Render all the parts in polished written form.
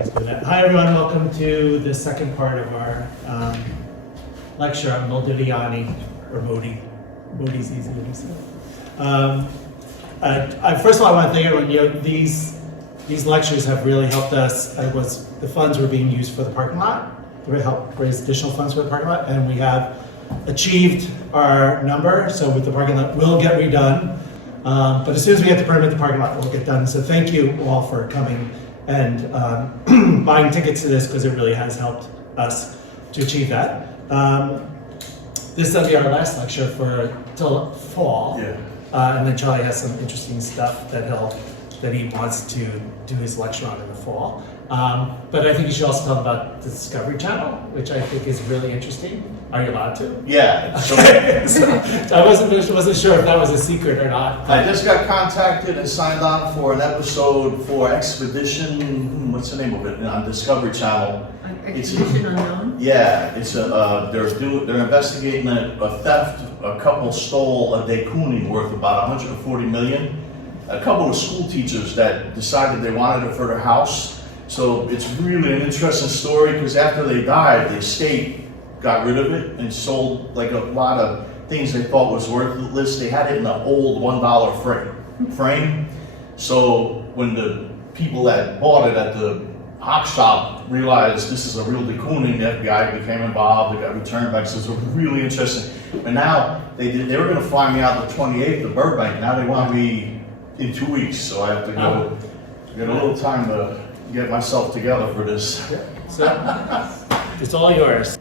Hi everyone, welcome to the second part of our lecture on Modigliani, or Modi. Modi's easy to say. First of all, I want to thank everyone. These lectures have really helped us. The funds were being used for the parking lot to help raise additional funds for the parking lot, and we have achieved our number. So with the parking lot, we'll get redone. But as soon as we get the permit, the parking lot will get done. So thank you all for coming and buying tickets to this, because it really has helped us to achieve that. This will be our last lecture till fall, and then Charlie has some interesting stuff that he wants to do his lecture on in the fall. But I think you should also tell them about the Discovery Channel, which I think is really interesting. Are you allowed to? Yeah. So I wasn't sure if that was a secret or not. I just got contacted and signed on for an episode for Expedition, what's the name of it, on Discovery Channel. Expedition Unknown? Yeah, it's they're investigating a theft. A couple stole a de Kooning worth about 140 million. A couple of school teachers that decided they wanted it for their house. So it's really an interesting story, because after they died, the estate got rid of it and sold like a lot of things they thought was worthless. They had it in an old $1 frame. So when the people that bought it at the hock shop realized this is a real de Kooning, the FBI became involved. They got returned back. So it's really interesting. And now they were going to fly me out the 28th to Burbank. Now they want me in 2 weeks. So I have to go get a little time to get myself together for this. So it's all yours.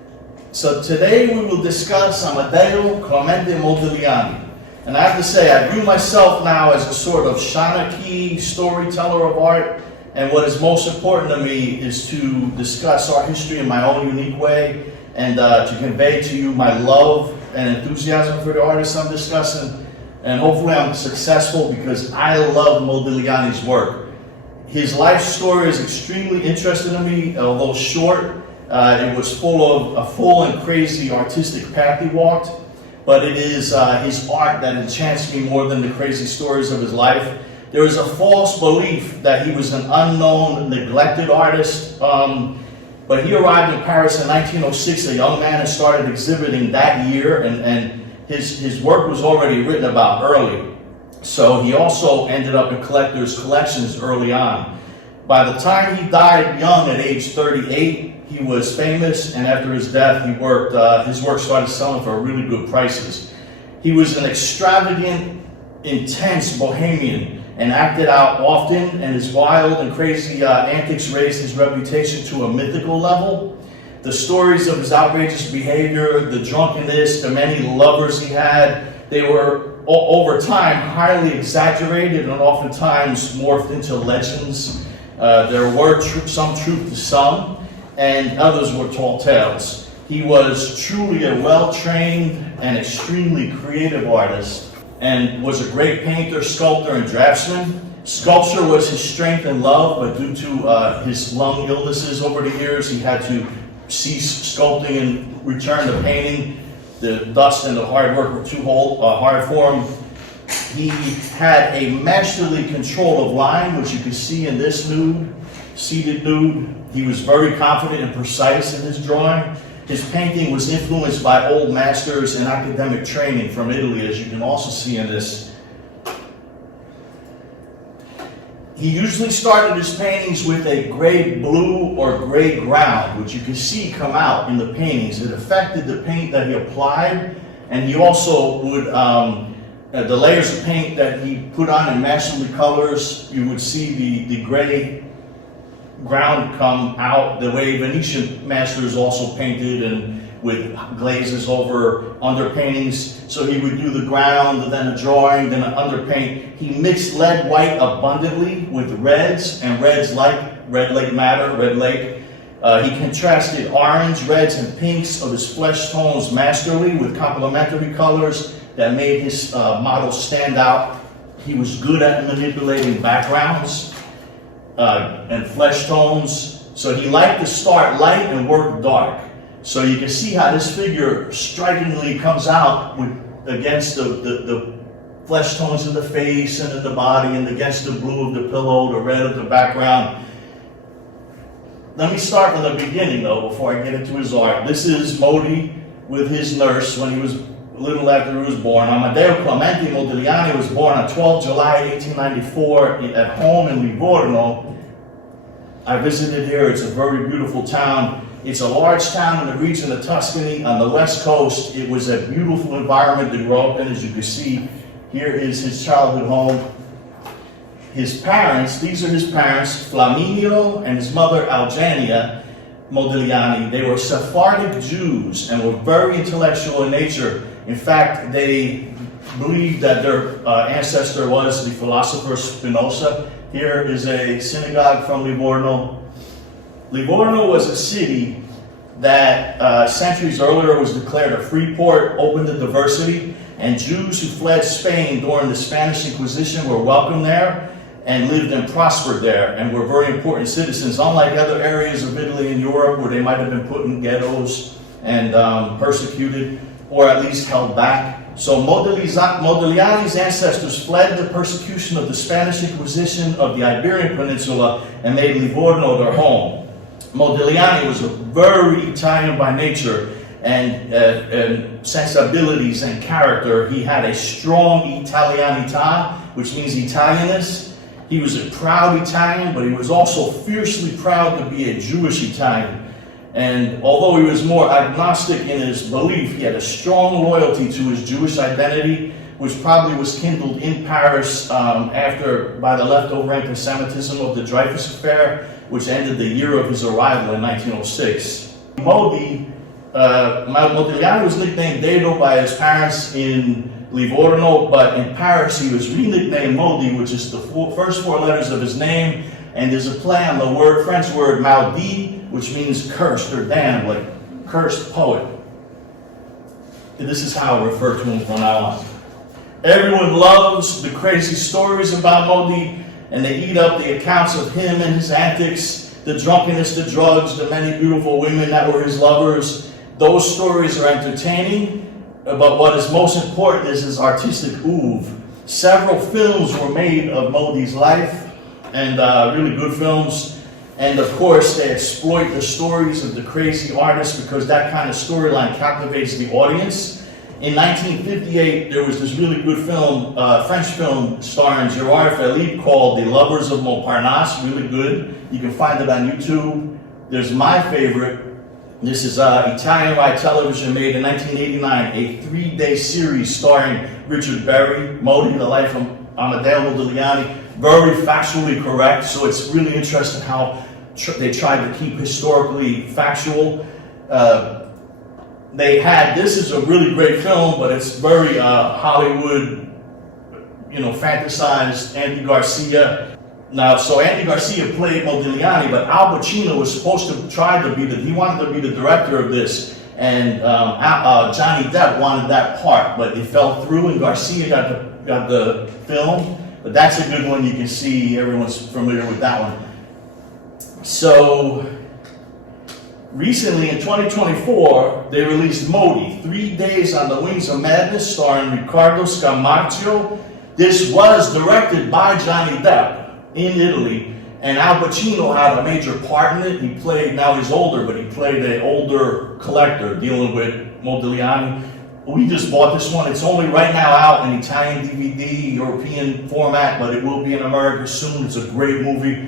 So today we will discuss Amedeo Modigliani. And I have to say, I view myself now as a sort of Shanaki storyteller of art. And what is most important to me is to discuss art history in my own unique way, and to convey to you my love and enthusiasm for the artists I'm discussing. And hopefully I'm successful, because I love Modigliani's work. His life story is extremely interesting to me, although short. It was full of a full and crazy artistic path he walked, but it is his art that enchants me more than the crazy stories of his life. There is a false belief that he was an unknown, neglected artist, but he arrived in Paris in 1906, a young man, and started exhibiting that year, and his work was already written about early. So he also ended up in collectors' collections early on. By the time he died young at age 38, he was famous, and after his death, his work started selling for really good prices. He was an extravagant, intense bohemian, and acted out often, and his wild and crazy antics raised his reputation to a mythical level. The stories of his outrageous behavior, the drunkenness, the many lovers he had, they were, over time, highly exaggerated and oftentimes morphed into legends. There were some truth to some, and others were tall tales. He was truly a well-trained and extremely creative artist, and was a great painter, sculptor, and draftsman. Sculpture was his strength and love, but due to his lung illnesses over the years, he had to cease sculpting and return to painting. The dust and the hard work were too hard for him. He had a masterly control of line, which you can see in this nude, seated nude. He was very confident and precise in his drawing. His painting was influenced by old masters and academic training from Italy, as you can also see in this. He usually started his paintings with a gray blue or gray ground, which you can see come out in the paintings. It affected the paint that he applied, and he also would, the layers of paint that he put on in masterly colors, you would see the gray ground come out the way Venetian masters also painted, and with glazes over underpaintings. So he would do the ground, then a drawing, then an underpaint. He mixed lead white abundantly with reds, and reds like Red Lake Matter, Red Lake. He contrasted orange, reds, and pinks of his flesh tones masterly with complementary colors that made his models stand out. He was good at manipulating backgrounds and flesh tones. So he liked to start light and work dark. So you can see how this figure strikingly comes out against the flesh tones in the face and in the body, and against the blue of the pillow, the red of the background. let me start from the beginning though, before I get into his art. This is Modi with his nurse when he was a little after he was born. Amedeo Modigliani was born on 12 July 1894 at home in Livorno. I visited here. It's a very beautiful town. It's a large town in the region of Tuscany on the west coast. It was a beautiful environment to grow up in, as you can see. Here is his childhood home. His parents, these are his parents, Flaminio and his mother Eugenia Modigliani. They were Sephardic Jews and were very intellectual in nature. In fact, they believed that their ancestor was the philosopher Spinoza. Here is a synagogue from Livorno. Livorno was a city that centuries earlier was declared a free port, open to diversity, and Jews who fled Spain during the Spanish Inquisition were welcomed there and lived and prospered there and were very important citizens, unlike other areas of Italy and Europe where they might have been put in ghettos and persecuted or at least held back. So Modigliani's ancestors fled the persecution of the Spanish Inquisition of the Iberian Peninsula and made Livorno their home. Modigliani was a very Italian by nature and sensibilities and character. He had a strong Italianità, which means Italianness. He was a proud Italian, but he was also fiercely proud to be a Jewish Italian. And although he was more agnostic in his belief, he had a strong loyalty to his Jewish identity, which probably was kindled in Paris by the leftover anti-Semitism of the Dreyfus Affair, which ended the year of his arrival in 1906. Modigliani was nicknamed Dedo by his parents in Livorno, but in Paris he was re-nicknamed Modi, which is the first four letters of his name, and there's a play on the French word maudit, which means cursed or damned, like cursed poet. And this is how I refer to him from now on. Everyone loves the crazy stories about Modi, and they eat up the accounts of him and his antics, the drunkenness, the drugs, the many beautiful women that were his lovers. Those stories are entertaining, but what is most important is his artistic oeuvre. Several films were made of Modi's life, and really good films. And of course, they exploit the stories of the crazy artist because that kind of storyline captivates the audience. In 1958, there was this really good film, French film starring Gérard Philippe called The Lovers of Montmartre, really good. You can find it on YouTube. There's my favorite. This is Italian Ride Television made in 1989, a 3-day series starring Richard Berry, Modi, the life of Amedeo Modigliani. Very factually correct, so it's really interesting how they tried to keep historically factual. This is a really great film, but it's very Hollywood, fantasized Andy Garcia. Now, so Andy Garcia played Modigliani, but Al Pacino was supposed to he wanted to be the director of this, and Johnny Depp wanted that part, but it fell through, and Garcia got the film. But that's a good one. You can see everyone's familiar with that one. So recently in 2024, they released Modi, 3 Days on the Wings of Madness, starring Riccardo Scamarcio. This was directed by Johnny Depp in Italy, and Al Pacino had a major part in it. He played, now he's older, but he played an older collector dealing with Modigliani. We just bought this one. It's only right now out in Italian DVD, European format, but it will be in America soon. It's a great movie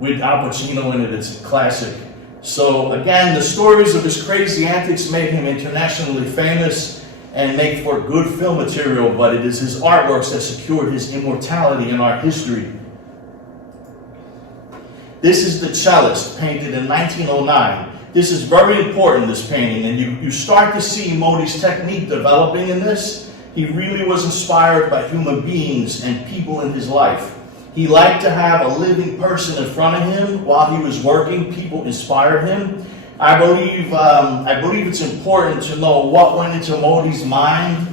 with Al Pacino in it. It's a classic. So again, the stories of his crazy antics made him internationally famous and make for good film material, but it is his artworks that secured his immortality in art history. This is The Cellist, painted in 1909. This is very important, this painting, and you start to see Modi's technique developing in this. He really was inspired by human beings and people in his life. He liked to have a living person in front of him while he was working. People inspired him. I believe it's important to know what went into Modi's mind,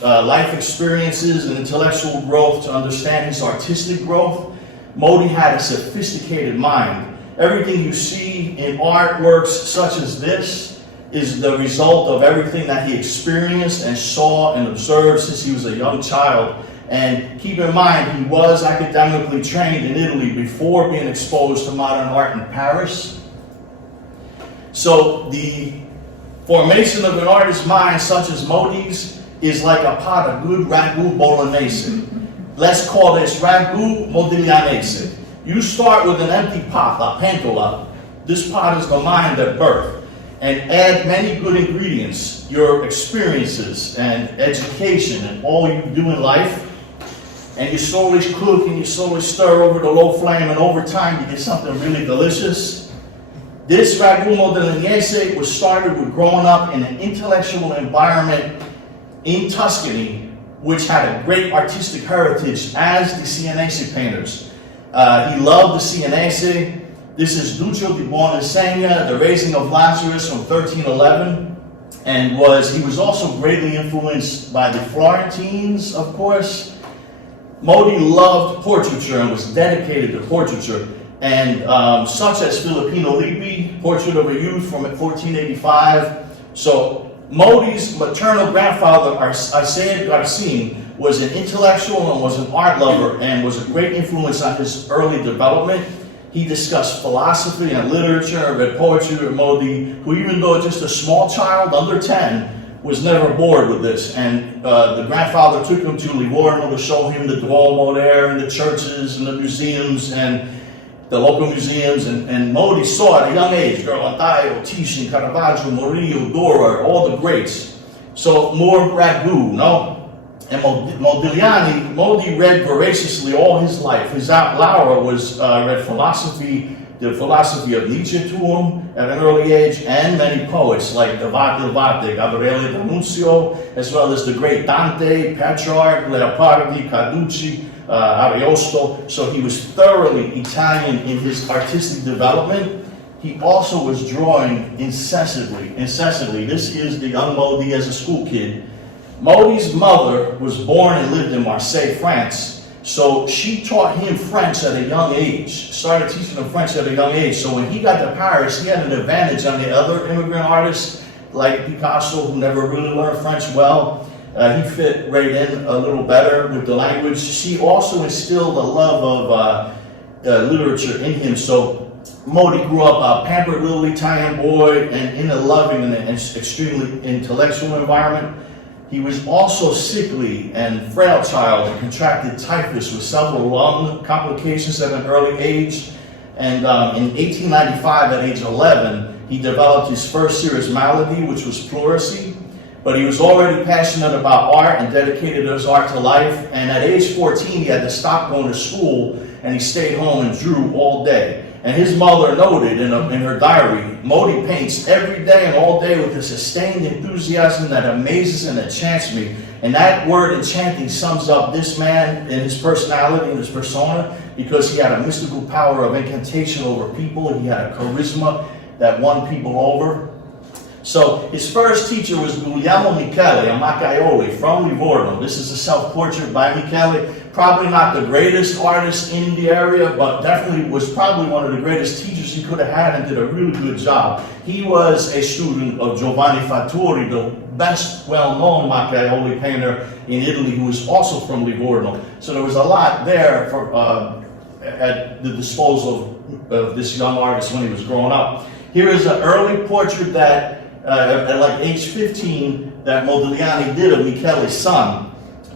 life experiences and intellectual growth to understand his artistic growth. Modi had a sophisticated mind. Everything you see in artworks such as this is the result of everything that he experienced and saw and observed since he was a young child. And keep in mind, he was academically trained in Italy before being exposed to modern art in Paris. So the formation of an artist's mind, such as Modi's, is like a pot of good ragu bolognese. Let's call this ragu modiglianese. You start with an empty pot, la pentola. This pot is the mind at birth. And add many good ingredients, your experiences and education and all you do in life. And you slowly cook and you slowly stir over the low flame, and over time you get something really delicious. This ragu modiglianese was started with growing up in an intellectual environment in Tuscany, which had a great artistic heritage as the Sienese painters. He loved the Sienese. This is Duccio di Buoninsegna, The Raising of Lazarus from 1311, and he was also greatly influenced by the Florentines, of course. Modi loved portraiture and was dedicated to portraiture, and such as Filippino Lippi, Portrait of a Youth from 1485. So Modi's maternal grandfather, Isaiah Garcin, was an intellectual and was an art lover and was a great influence on his early development. He discussed philosophy and literature, read poetry with Modi, who, even though just a small child under 10, was never bored with this. And the grandfather took him to Livorno to show him the Duomo there and the churches and the museums and the local museums. And Modi saw at a young age, Ghirlandaio, Titian, Caravaggio, Murillo, Dora, all the greats. So more ragu, no? And Modigliani, Modi read voraciously all his life. His Aunt Laura read philosophy, the philosophy of Nietzsche to him at an early age, and many poets like Dante, Gabriele D'Annunzio, as well as the great Dante, Petrarch, Leopardi, Carducci, Ariosto. So he was thoroughly Italian in his artistic development. He also was drawing incessantly. This is the young Modi as a school kid. Modi's mother was born and lived in Marseille, France, so she taught him French at a young age, started teaching him French at a young age. So when he got to Paris, he had an advantage on the other immigrant artists, like Picasso, who never really learned French well. He fit right in a little better with the language. She also instilled a love of literature in him. So Modi grew up a pampered little Italian boy and in a loving and extremely intellectual environment. He was also sickly and frail child and contracted typhus with several lung complications at an early age. And in 1895, at age 11, he developed his first serious malady, which was pleurisy. But he was already passionate about art and dedicated his art to life. And at age 14, he had to stop going to school, and he stayed home and drew all day. And his mother noted in her diary, Modi paints every day and all day with a sustained enthusiasm that amazes and enchants me. And that word enchanting sums up this man and his personality and his persona, because he had a mystical power of incantation over people, and he had a charisma that won people over. So his first teacher was Guglielmo Michele, a Macchiaioli from Livorno. This is a self-portrait by Michele. Probably not the greatest artist in the area, but definitely was probably one of the greatest teachers he could have had, and did a really good job. He was a student of Giovanni Fattori, the best well-known Macchiaioli painter in Italy, who was also from Livorno. So there was a lot there at the disposal of this young artist when he was growing up. Here is an early portrait that at like age 15 that Modigliani did of Michele's son,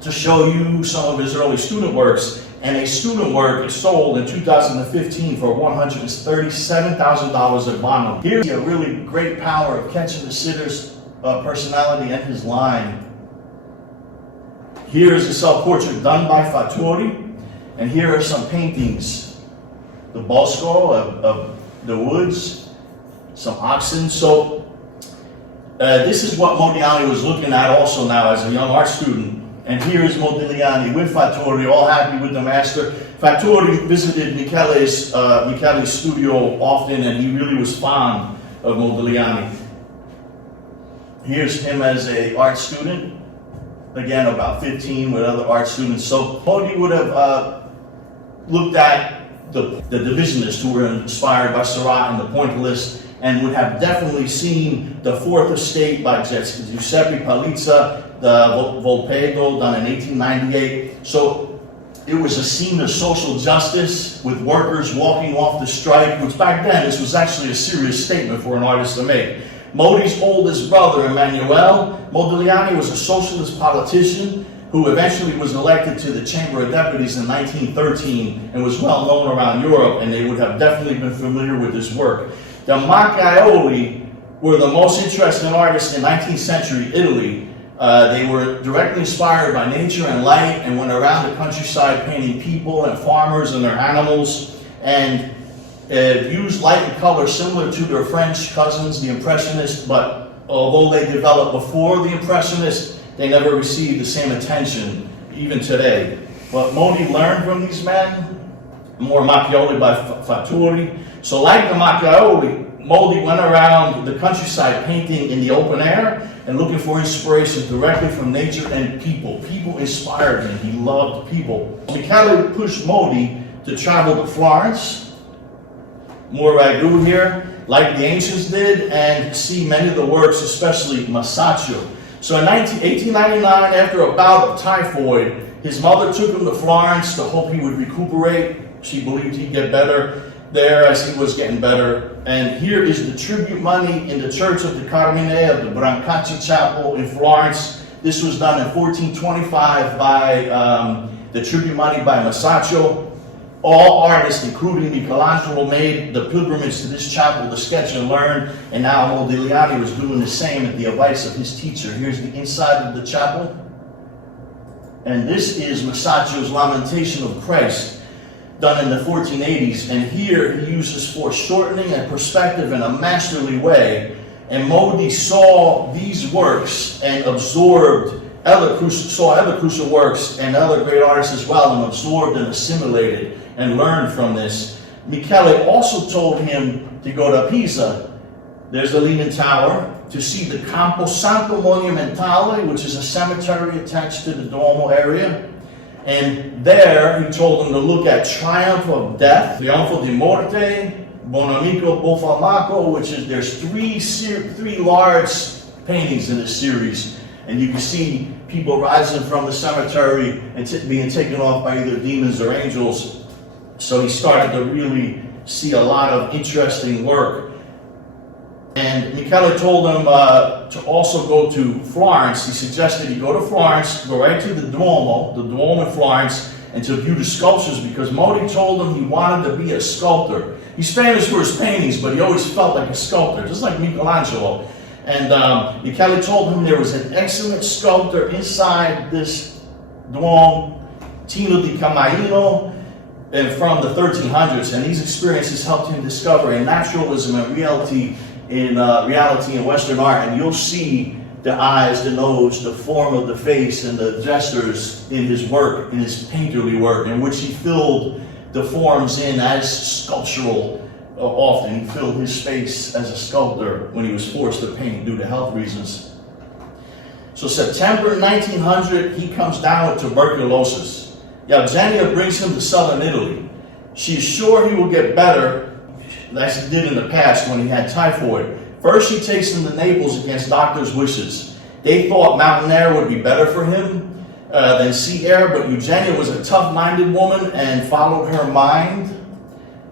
to show you some of his early student works. And a student work sold in 2015 for $137,000 at Bohemia. Here's a really great power of catching the sitter's personality and his line. Here is a self-portrait done by Fattori, and here are some paintings. The bosco of the woods, some oxen. So this is what Modigliani was looking at also now as a young art student. And here is Modigliani with Fattori, all happy with the master. Fattori visited Michele's studio often, and he really was fond of Modigliani. Here's him as an art student, again about 15 with other art students. So Modi would have looked at the divisionists who were inspired by Seurat and the pointillist, and would have definitely seen The Fourth Estate by Giuseppe Palizza, the Volpedo, done in 1898. So it was a scene of social justice with workers walking off the strike, which back then this was actually a serious statement for an artist to make. Modi's oldest brother, Emanuele Modigliani, was a socialist politician who eventually was elected to the Chamber of Deputies in 1913 and was well known around Europe, and they would have definitely been familiar with his work. The Macchiaioli were the most interesting artists in 19th century Italy. They were directly inspired by nature and light and went around the countryside painting people and farmers and their animals, and used light and color similar to their French cousins, the Impressionists, but although they developed before the Impressionists, they never received the same attention, even today. But Modi learned from these men, more Macchiaioli by Fattori. So like the Macchiaioli, Modi went around the countryside painting in the open air and looking for inspiration directly from nature and people. People inspired him. He loved people. Michele pushed Modi to travel to Florence, more ragu here, like the ancients did, and see many of the works, especially Masaccio. So in 1899, after a bout of typhoid, his mother took him to Florence to hope he would recuperate. She believed he'd get better there as he was getting better. And here is the tribute money in the Church of the Carmine of the Brancacci Chapel in Florence. This was done in 1425 by the tribute money by Masaccio. All artists, including Michelangelo, made the pilgrimage to this chapel to sketch and learn, and now Modigliani was doing the same at the advice of his teacher. Here's the inside of the chapel. And this is Masaccio's Lamentation of Christ, done in the 1480s. And here he uses foreshortening and perspective in a masterly way. And Modi saw these works and absorbed saw other crucial works and other great artists as well, and absorbed and assimilated and learned from this. Michele also told him to go to Pisa. There's the Leaning Tower, to see the Campo Santo Monumentale, which is a cemetery attached to the Duomo area. And there he told him to look at Triumph of Death, Trionfo di Morte, Bonamico Bofalmaco, which is, there's three large paintings in this series. And you can see people rising from the cemetery and being taken off by either demons or angels. So he started to really see a lot of interesting work. And Michele told him to also go to Florence. He suggested he go to Florence, go right to the Duomo in Florence, and to view the sculptures, because Modi told him he wanted to be a sculptor. He's famous for his paintings, but he always felt like a sculptor, just like Michelangelo. And Michele told him there was an excellent sculptor inside this Duomo, Tino di Camaino, and from the 1300s. And these experiences helped him discover a naturalism and reality in Western art. And you'll see the eyes, the nose, the form of the face, and the gestures in his work, in his painterly work, in which he filled the forms in as sculptural. Often he filled his face as a sculptor when he was forced to paint due to health reasons. So September 1900, he comes down with tuberculosis. Eugenia brings him to southern Italy. She's sure he will get better, as he did in the past when he had typhoid. First, she takes him to Naples against doctors' wishes. They thought mountain air would be better for him than sea air, but Eugenia was a tough-minded woman and followed her mind.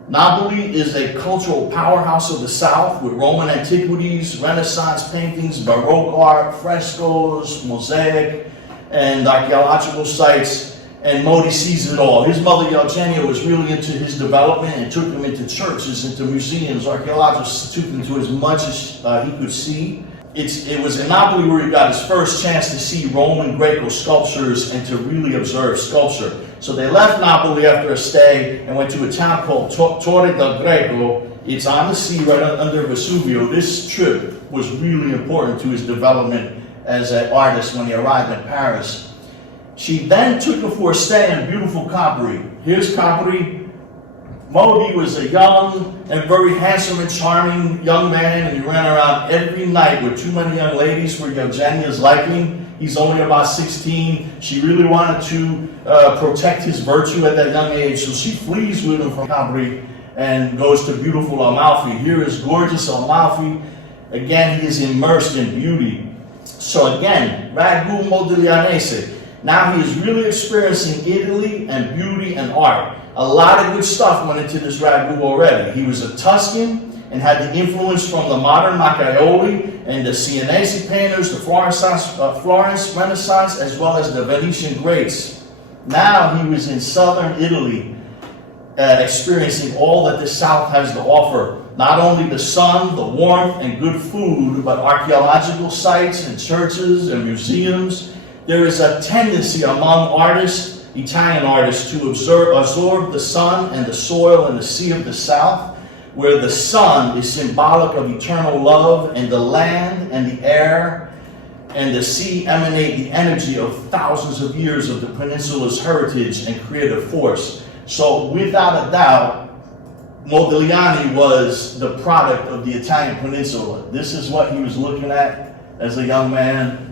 Napoli is a cultural powerhouse of the South with Roman antiquities, Renaissance paintings, Baroque art, frescoes, mosaic, and archaeological sites. And Modi sees it all. His mother, Eugenia, was really into his development and took him into churches, into museums. Archaeologists took him to as much as he could see. It was in Napoli where he got his first chance to see Roman Greco sculptures and to really observe sculpture. So they left Napoli after a stay and went to a town called Torre del Greco. It's on the sea right under Vesuvio. This trip was really important to his development as an artist when he arrived in Paris. She then took him for a stay in beautiful Capri. Here's Capri. Modi was a young and very handsome and charming young man, and he ran around every night with too many young ladies for Eugenia's liking. He's only about 16. She really wanted to protect his virtue at that young age, so she flees with him from Capri and goes to beautiful Amalfi. Here is gorgeous Amalfi. Again, he is immersed in beauty. So again, Ragu Modiglianese. Now he is really experiencing Italy and beauty and art. A lot of good stuff went into this Ragu already. He was a Tuscan and had the influence from the modern Macchiaioli and the Sienese painters, the Florence Renaissance, as well as the Venetian greats. Now he was in southern Italy, experiencing all that the South has to offer. Not only the sun, the warmth, and good food, but archaeological sites and churches and museums. There is a tendency among artists, Italian artists, to absorb the sun and the soil and the sea of the South, where the sun is symbolic of eternal love, and the land and the air and the sea emanate the energy of thousands of years of the peninsula's heritage and creative force. So without a doubt, Modigliani was the product of the Italian peninsula. This is what he was looking at as a young man.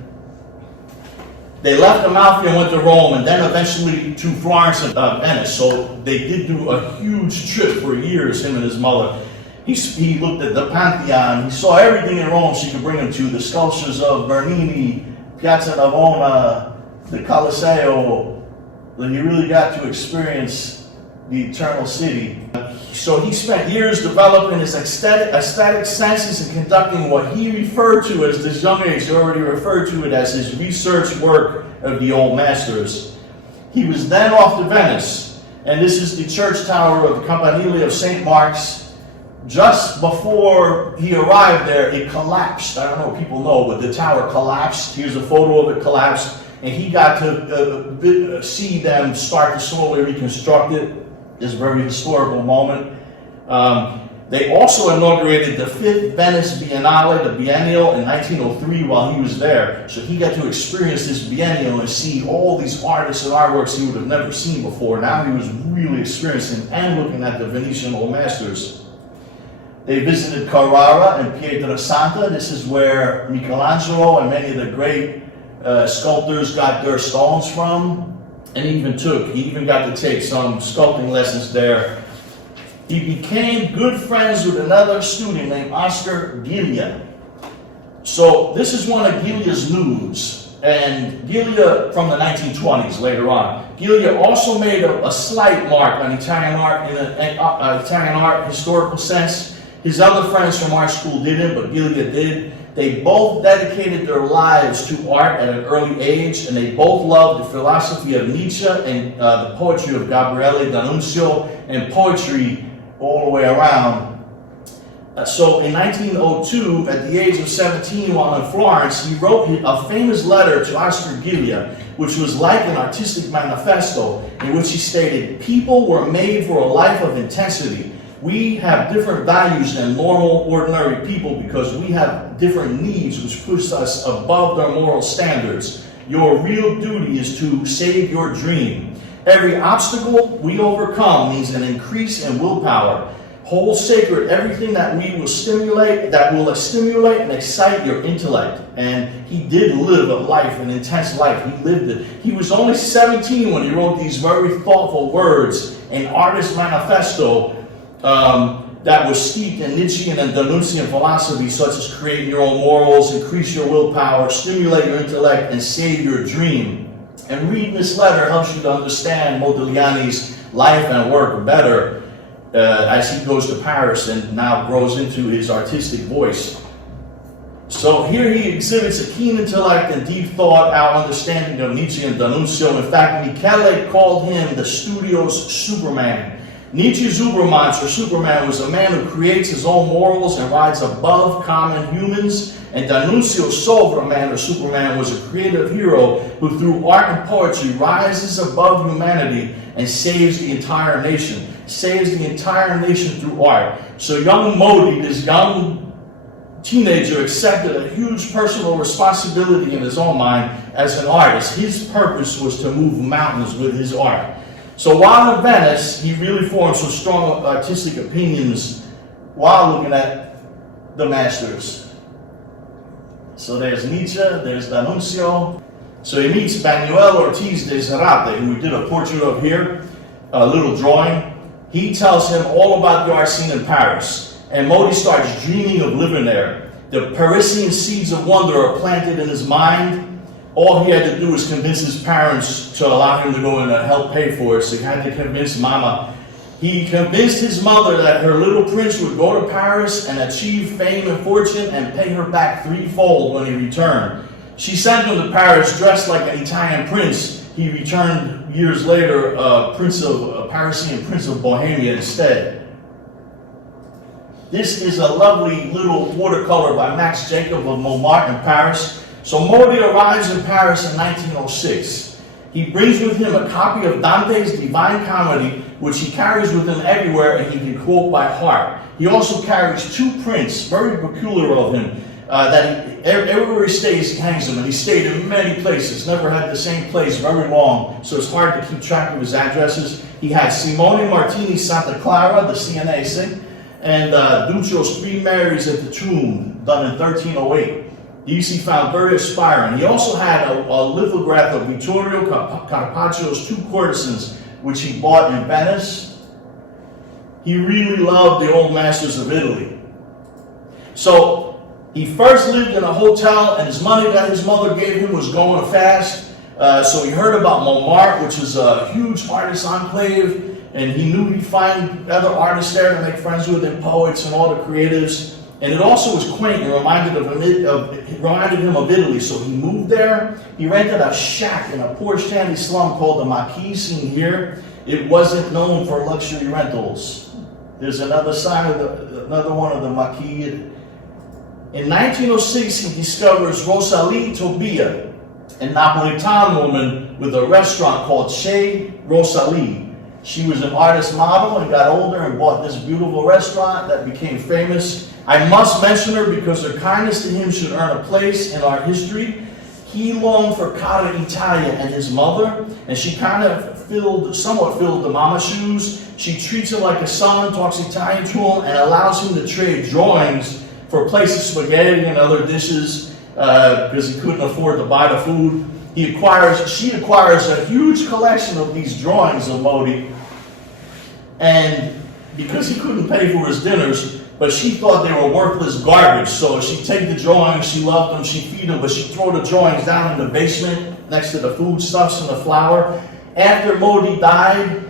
They left Amalfi and went to Rome, and then eventually to Florence and Venice. So they did do a huge trip for years, him and his mother. He looked at the Pantheon. He saw everything in Rome she could bring him to. The sculptures of Bernini, Piazza Navona, the Colosseo. Then he really got to experience the eternal city. So he spent years developing his aesthetic senses and conducting what he referred to as this young age. He already referred to it as his research work of the old masters. He was then off to Venice, and this is the church tower of the Campanile of St. Mark's. Just before he arrived there, it collapsed. I don't know if people know, but the tower collapsed. Here's a photo of it collapsed, and he got to see them start to slowly reconstruct it. This very historical moment. They also inaugurated the 5th Venice Biennale, the Biennial, in 1903 while he was there. So he got to experience this biennial and see all these artists and artworks he would have never seen before. Now he was really experiencing and looking at the Venetian old masters. They visited Carrara and Pietrasanta. This is where Michelangelo and many of the great sculptors got their stones from. And he even got to take some sculpting lessons there. He became good friends with another student named Oscar Ghiglia. So this is one of Ghiglia's nudes, and Ghiglia from the 1920s later on. Ghiglia also made a slight mark on Italian art in an Italian art historical sense. His other friends from art school didn't, but Ghiglia did. They both dedicated their lives to art at an early age, and they both loved the philosophy of Nietzsche and the poetry of Gabriele D'Annunzio, and poetry all the way around. So in 1902, at the age of 17, while in Florence, he wrote a famous letter to Oscar Ghiglia, which was like an artistic manifesto, in which he stated, "People were made for a life of intensity. We have different values than normal, ordinary people because we have different needs which push us above their moral standards. Your real duty is to save your dream. Every obstacle we overcome means an increase in willpower. Hold sacred everything that will stimulate and excite your intellect." And he did live a life, an intense life. He lived it. He was only 17 when he wrote these very thoughtful words, an artist manifesto that was steeped in Nietzschean and D'Annunzian philosophy, such as create your own morals, increase your willpower, stimulate your intellect, and save your dream. And reading this letter helps you to understand Modigliani's life and work better as he goes to Paris and now grows into his artistic voice. So here he exhibits a keen intellect and deep thought out understanding of Nietzsche and D'Annunzio. In fact, Michele called him the studio's Superman. Nietzsche's Übermensch, or Superman, was a man who creates his own morals and rides above common humans. And D'Annunzio's Soberman, or Superman, was a creative hero who through art and poetry rises above humanity and saves the entire nation. Saves the entire nation through art. So young Modi, this young teenager, accepted a huge personal responsibility in his own mind as an artist. His purpose was to move mountains with his art. So while in Venice, he really formed some strong artistic opinions while looking at the masters. So there's Nietzsche, there's D'Annunzio. So he meets Manuel Ortiz de Zarate, who we did a portrait of here, a little drawing. he tells him all about the art scene in Paris. And Modi starts dreaming of living there. The Parisian seeds of wonder are planted in his mind. All he had to do was convince his parents to allow him to go and help pay for it. So he had to convince Mama. He convinced his mother that her little prince would go to Paris and achieve fame and fortune and pay her back threefold when he returned. She sent him to Paris dressed like an Italian prince. He returned years later, a Parisian prince of Bohemia instead. This is a lovely little watercolor by Max Jacob of Montmartre in Paris. So Modi arrives in Paris in 1906. He brings with him a copy of Dante's Divine Comedy, which he carries with him everywhere and he can quote by heart. He also carries two prints, very peculiar of him, everywhere he stays, he hangs them, and he stayed in many places, never had the same place very long, so it's hard to keep track of his addresses. He had Simone Martini Santa Clara, the Sienese, and Duccio's Three Marys at the Tomb, done in 1308. These he found very inspiring. He also had a lithograph of Vittorio Carpaccio's Two Courtesans, which he bought in Venice. He really loved the old masters of Italy. So he first lived in a hotel, and his money that his mother gave him was going fast. So he heard about Montmartre, which is a huge artist enclave, and he knew he'd find other artists there to make friends with, and poets and all the creatives. And it also was quaint and reminded him of Italy. So he moved there. He rented a shack in a poor shanty slum called the Marquise, seen here. It wasn't known for luxury rentals. There's another side of another one of the Marquise. In 1906, he discovers Rosalie Tobia, a Napolitan woman with a restaurant called Chez Rosalie. She was an artist model and got older and bought this beautiful restaurant that became famous. I must mention her because her kindness to him should earn a place in our history. He longed for Cara Italia and his mother, and she kind of somewhat filled the mama shoes. She treats him like a son, talks Italian to him, and allows him to trade drawings for plates of spaghetti and other dishes because he couldn't afford to buy the food. She acquires a huge collection of these drawings of Modi, and because he couldn't pay for his dinners, but she thought they were worthless garbage, so she'd take the drawings, she loved them, she'd feed them, but she'd throw the drawings down in the basement next to the foodstuffs and the flour. After Modi died,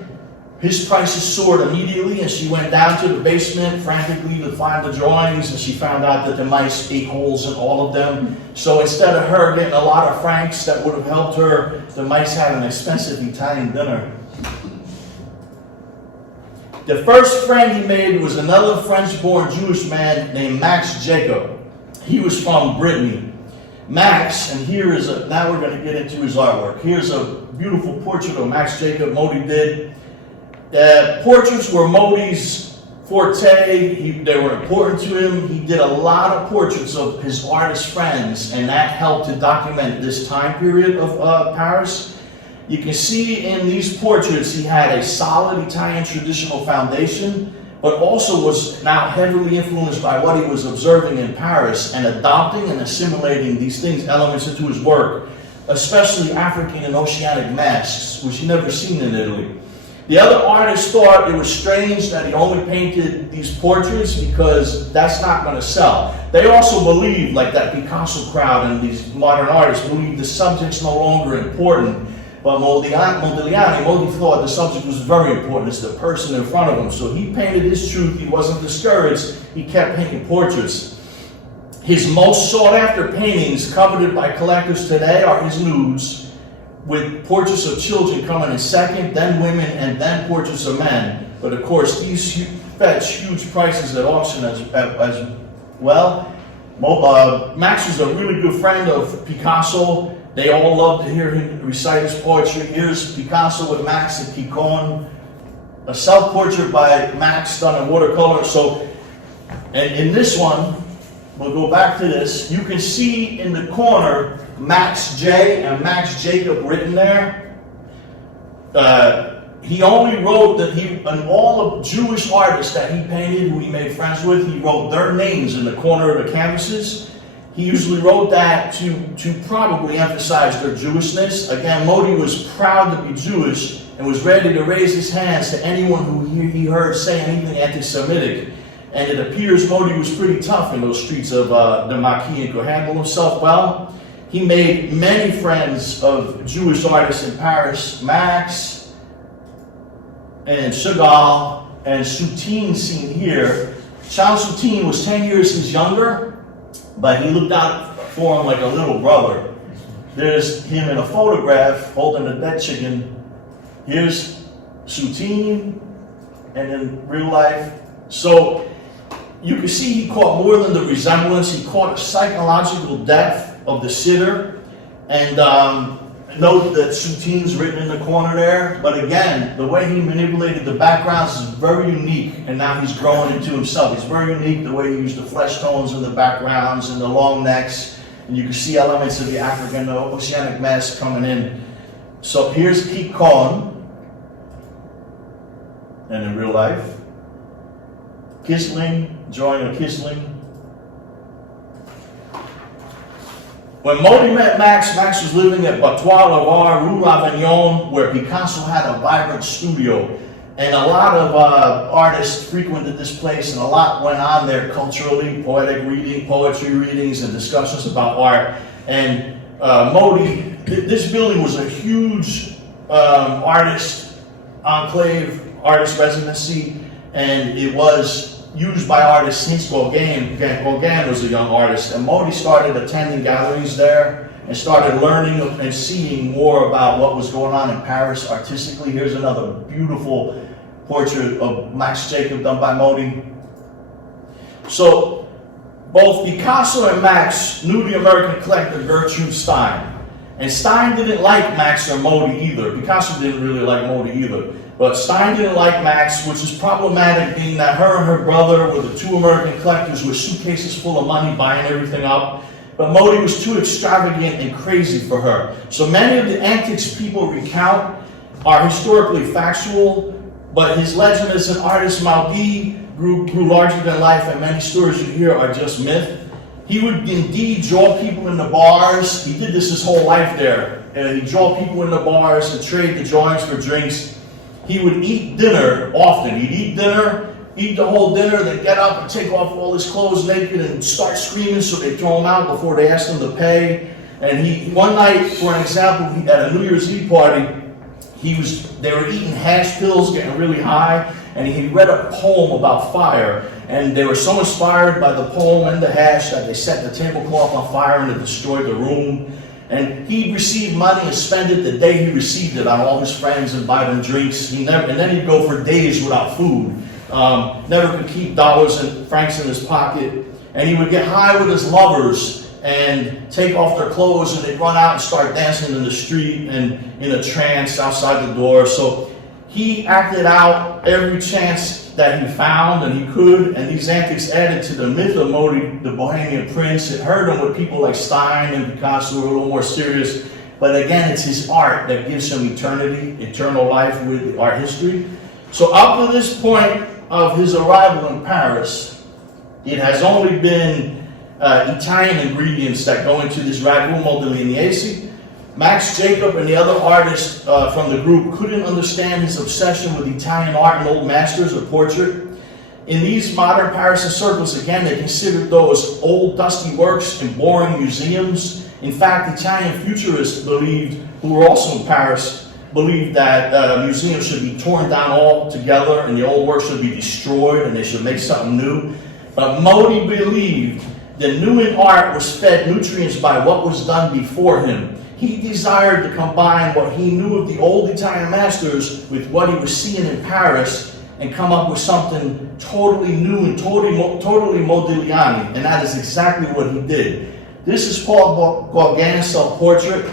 his prices soared immediately, and she went down to the basement frantically to find the drawings, and she found out that the mice ate holes in all of them. So instead of her getting a lot of francs that would have helped her, the mice had an expensive Italian dinner. The first friend he made was another French-born Jewish man named Max Jacob. He was from Brittany. Max, and now we're going to get into his artwork. Here's a beautiful portrait of Max Jacob Modi did. Portraits were Modi's forte. They were important to him. He did a lot of portraits of his artist friends, and that helped to document this time period of Paris. You can see in these portraits he had a solid Italian traditional foundation, but also was now heavily influenced by what he was observing in Paris and adopting and assimilating these elements into his work, especially African and oceanic masks, which he never seen in Italy. The other artists thought it was strange that he only painted these portraits because that's not going to sell. They also believed, like that Picasso crowd and these modern artists, believed the subject's no longer important. But Modigliani, Modi thought the subject was very important. It's the person in front of him. So he painted his truth. He wasn't discouraged. He kept painting portraits. His most sought-after paintings, coveted by collectors today, are his nudes, with portraits of children coming in second, then women, and then portraits of men. But of course, these fetch huge prices at auction as well. Max was a really good friend of Picasso. They all loved to hear him recite his poetry. Here's Picasso with Max and Picon, a self-portrait by Max done in watercolor. So, and in this one, we'll go back to this. You can see in the corner Max J and Max Jacob written there. He only wrote that and all the Jewish artists that he painted, who he made friends with, he wrote their names in the corner of the canvases. He usually wrote that to probably emphasize their Jewishness. Again, Modi was proud to be Jewish, and was ready to raise his hands to anyone who he heard say anything anti-Semitic. And it appears Modi was pretty tough in those streets of the Maquis and could handle himself well. He made many friends of Jewish artists in Paris, Max and Chagall and Soutine, seen here. Charles Soutine was 10 years his younger, but he looked out for him like a little brother. There's him in a photograph holding a dead chicken. Here's Soutine, and in real life. So you can see he caught more than the resemblance. He caught a psychological depth of the sitter. And note that Soutine's written in the corner there. But again, the way he manipulated the backgrounds is very unique. And now he's growing into himself. He's very unique, the way he used the flesh tones in the backgrounds and the long necks. And you can see elements of the African, the oceanic mask coming in. So here's Keith Cohen. And in real life, Kisling, drawing a Kisling. When Modi met Max, Max was living at Batois Lavar, Rue Lavignon, where Picasso had a vibrant studio. And a lot of artists frequented this place, and a lot went on there culturally, poetry readings, and discussions about art. And Modi, this building was a huge artist enclave, artist residency, and it was used by artists since Gauguin. Gauguin was a young artist, and Modi started attending gatherings there and started learning and seeing more about what was going on in Paris artistically. Here's another beautiful portrait of Max Jacob done by Modi. So both Picasso and Max knew the American collector Gertrude Stein. And Stein didn't like Max or Modi either. Picasso didn't really like Modi either. But Stein didn't like Max, which is problematic, being that her and her brother were the two American collectors with suitcases full of money buying everything up. But Modi was too extravagant and crazy for her. So many of the antics people recount are historically factual, but his legend as an artist, maudit, grew larger than life, and many stories you hear are just myth. He would indeed draw people in the bars. He did this his whole life there. He'd draw people in the bars and trade the drawings for drinks. He would eat dinner often. He'd eat dinner, eat the whole dinner, then get up and take off all his clothes naked and start screaming, so they throw him out before they asked him to pay. And one night, for an example, at a New Year's Eve party, they were eating hash pills, getting really high, and he read a poem about fire. And they were so inspired by the poem and the hash that they set the tablecloth on fire and it destroyed the room. And he'd receive money and spend it the day he received it on all his friends and buy them drinks. And then he'd go for days without food. Never could keep dollars and francs in his pocket. And he would get high with his lovers and take off their clothes, and they'd run out and start dancing in the street and in a trance outside the door. So he acted out every chance that he found and he could, and these antics added to the myth of Modi, the Bohemian prince. It hurt him with people like Stein and Picasso who were a little more serious. But again, it's his art that gives him eternal life with art history. So up to this point of his arrival in Paris, it has only been Italian ingredients that go into this ragout Modigliani. Max Jacob and the other artists from the group couldn't understand his obsession with Italian art and old masters of portrait. In these modern Parisian circles, again, they considered those old dusty works in boring museums. In fact, Italian futurists who were also in Paris, believed that museums should be torn down altogether and the old works should be destroyed and they should make something new. But Modi believed that new in art was fed nutrients by what was done before him. He desired to combine what he knew of the old Italian masters with what he was seeing in Paris and come up with something totally new and totally Modigliani, and that is exactly what he did. This is Paul Gauguin's self-portrait.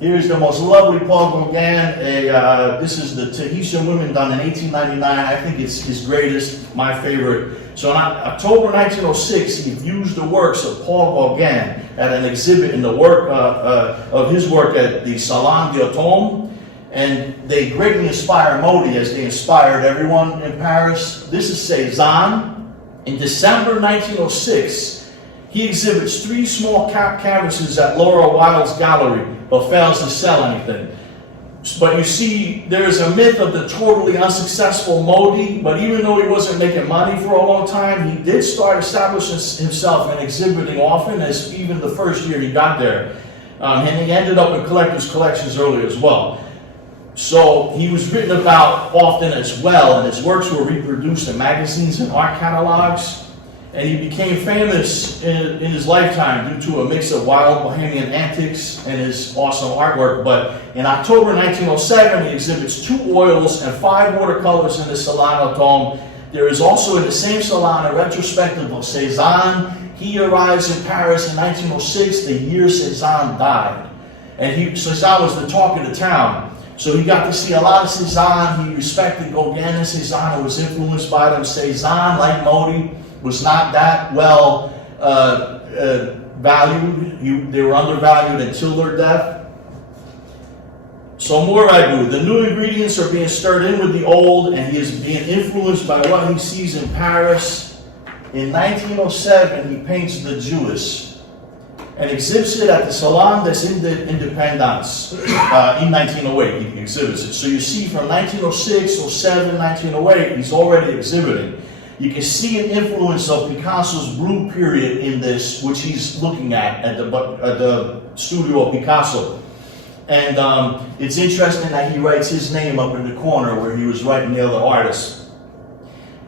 Here's the most lovely Paul Gauguin. This is the Tahitian women done in 1899. I think it's his greatest, my favorite. So in October 1906, he used the works of Paul Gauguin at an exhibit in the work of his work at the Salon d'Automne, and they greatly inspired Modi as they inspired everyone in Paris. This is Cézanne. In December 1906, he exhibits 3 small canvases at Laura Wilde's gallery, but fails to sell anything. But you see, there is a myth of the totally unsuccessful Modi, but even though he wasn't making money for a long time, he did start establishing himself and exhibiting often, as even the first year he got there. And he ended up in collectors' collections early as well. So he was written about often as well, and his works were reproduced in magazines and art catalogs. And he became famous in his lifetime due to a mix of wild bohemian antics and his awesome artwork. But in October 1907, he exhibits 2 oils and 5 watercolors in the Salon au Dôme. There is also in the same salon a retrospective of Cézanne. He arrives in Paris in 1906, the year Cézanne died. And Cézanne was the talk of the town. So he got to see a lot of Cézanne. He respected Gauguin and Cézanne, and was influenced by them. Cézanne, like Modi, was not that well valued. They were undervalued until their death. So more ragu. The new ingredients are being stirred in with the old, and he is being influenced by what he sees in Paris. In 1907, he paints the Jewess and exhibits it at the Salon des Indépendants. In 1908, he exhibits it. So you see from 1906, 07, 1908, he's already exhibiting. You can see an influence of Picasso's blue period in this, which he's looking at the studio of Picasso. And it's interesting that he writes his name up in the corner where he was writing the other artists.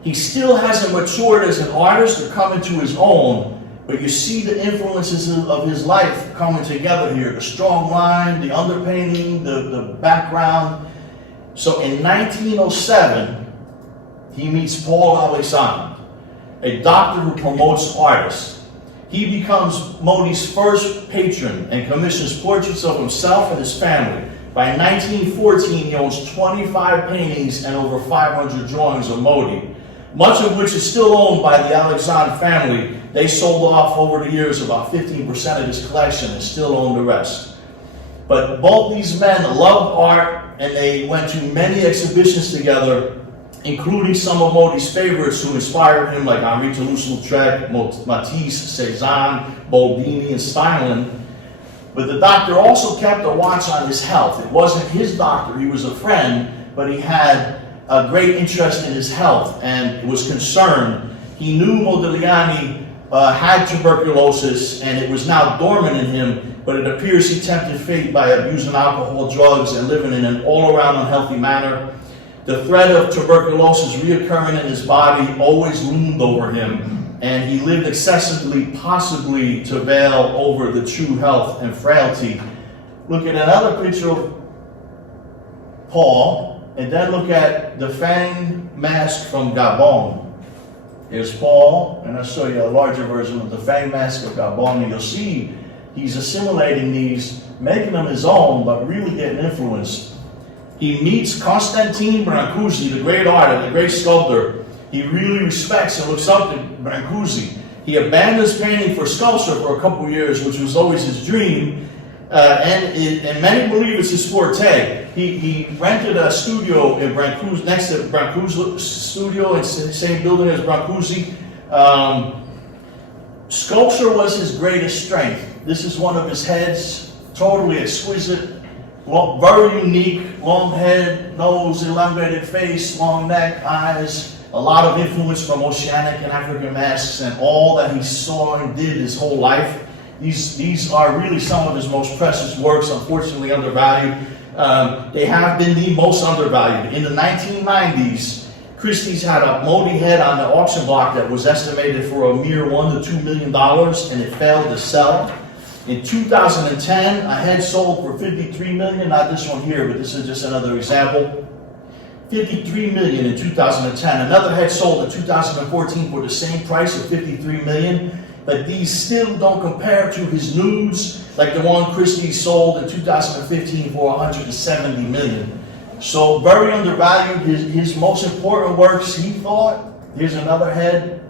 He still hasn't matured as an artist or come into his own, but you see the influences of his life coming together here. The strong line, the underpainting, the background. So in 1907, he meets Paul Alexandre, a doctor who promotes artists. He becomes Modi's first patron and commissions portraits of himself and his family. By 1914, he owns 25 paintings and over 500 drawings of Modi, much of which is still owned by the Alexandre family. They sold off over the years about 15% of his collection and still own the rest. But both these men loved art, and they went to many exhibitions together, including some of Modi's favorites who inspired him, like Henri Toulouse-Lautrec, Matisse, Cézanne, Boldini, and Steinlen. But the doctor also kept a watch on his health. It wasn't his doctor, he was a friend, but he had a great interest in his health and was concerned. He knew Modigliani had tuberculosis, and it was now dormant in him, but it appears he tempted fate by abusing alcohol, drugs, and living in an all-around unhealthy manner. The threat of tuberculosis reoccurring in his body always loomed over him, and he lived excessively, possibly to veil over the true health and frailty. Look at another picture of Paul, and then look at the fang mask from Gabon. Here's Paul, and I'll show you a larger version of the fang mask of Gabon, and you'll see he's assimilating these, making them his own, but really getting influenced. He meets Constantine Brancusi, the great artist, the great sculptor. He really respects and looks up to Brancusi. He abandons painting for sculpture for a couple of years, which was always his dream, and many believe it's his forte. He rented a studio in Brancusi, next to Brancusi's studio, in the same building as Brancusi. Sculpture was his greatest strength. This is one of his heads, totally exquisite. Very unique, long head, nose, elongated face, long neck, eyes, a lot of influence from oceanic and African masks, and all that he saw and did his whole life. These are really some of his most precious works, unfortunately undervalued. They have been the most undervalued. In the 1990s, Christie's had a Modi head on the auction block that was estimated for a mere $1 to $2 million, and it failed to sell. In 2010, a head sold for $53 million, not this one here, but this is just another example. $53 million in 2010. Another head sold in 2014 for the same price of $53 million, but these still don't compare to his nudes, like the one Christie sold in 2015 for $170 million. So very undervalued. His most important works, he thought. Here's another head.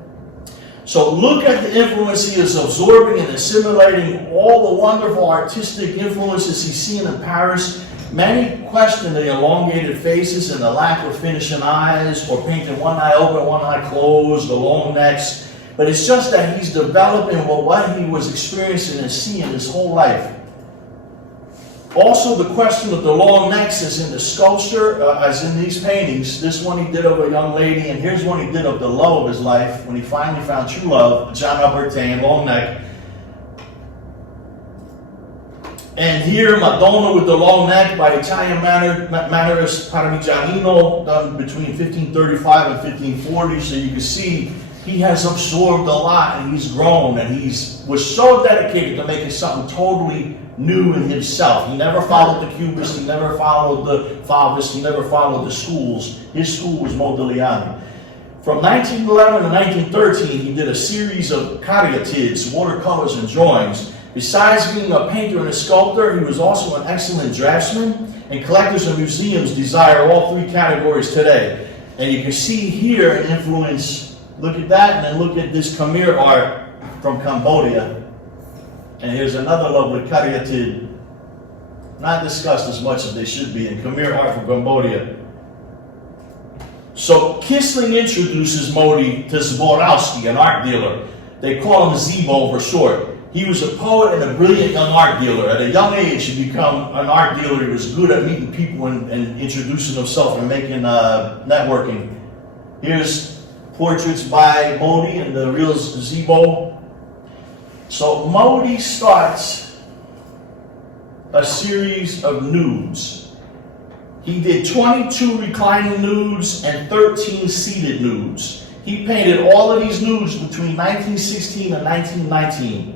So look at the influence he is absorbing and assimilating, all the wonderful artistic influences he's seen in Paris. Many question the elongated faces and the lack of finishing eyes, or painting one eye open, one eye closed, the long necks. But it's just that he's developing what he was experiencing and seeing his whole life. Also, the question of the long necks is in the sculpture, as in these paintings. This one he did of a young lady, and here's one he did of the love of his life, when he finally found true love, Jeanne Hébuterne, long neck. And here, Madonna with the long neck by Italian mannerist Parmigianino, done between 1535 and 1540. So you can see he has absorbed a lot, and he's grown, and was so dedicated to making something totally new in himself. He never followed the Cubists, he never followed the Favists, he never followed the schools. His school was Modigliani. From 1911 to 1913, he did a series of caryatids, watercolors and drawings. Besides being a painter and a sculptor, he was also an excellent draftsman, and collectors and museums desire all three categories today. And you can see here an influence. Look at that, and then look at this Khmer art from Cambodia. And here's another lovely caryatid, not discussed as much as they should be, in Khmer art from Cambodia. So Kissling introduces Modi to Zborowski, an art dealer. They call him Zibo for short. He was a poet and a brilliant young art dealer. At a young age, he became an art dealer. He was good at meeting people and introducing himself and making networking. Here's portraits by Modi and the real Zibo. So Modi starts a series of nudes. He did 22 reclining nudes and 13 seated nudes. He painted all of these nudes between 1916 and 1919.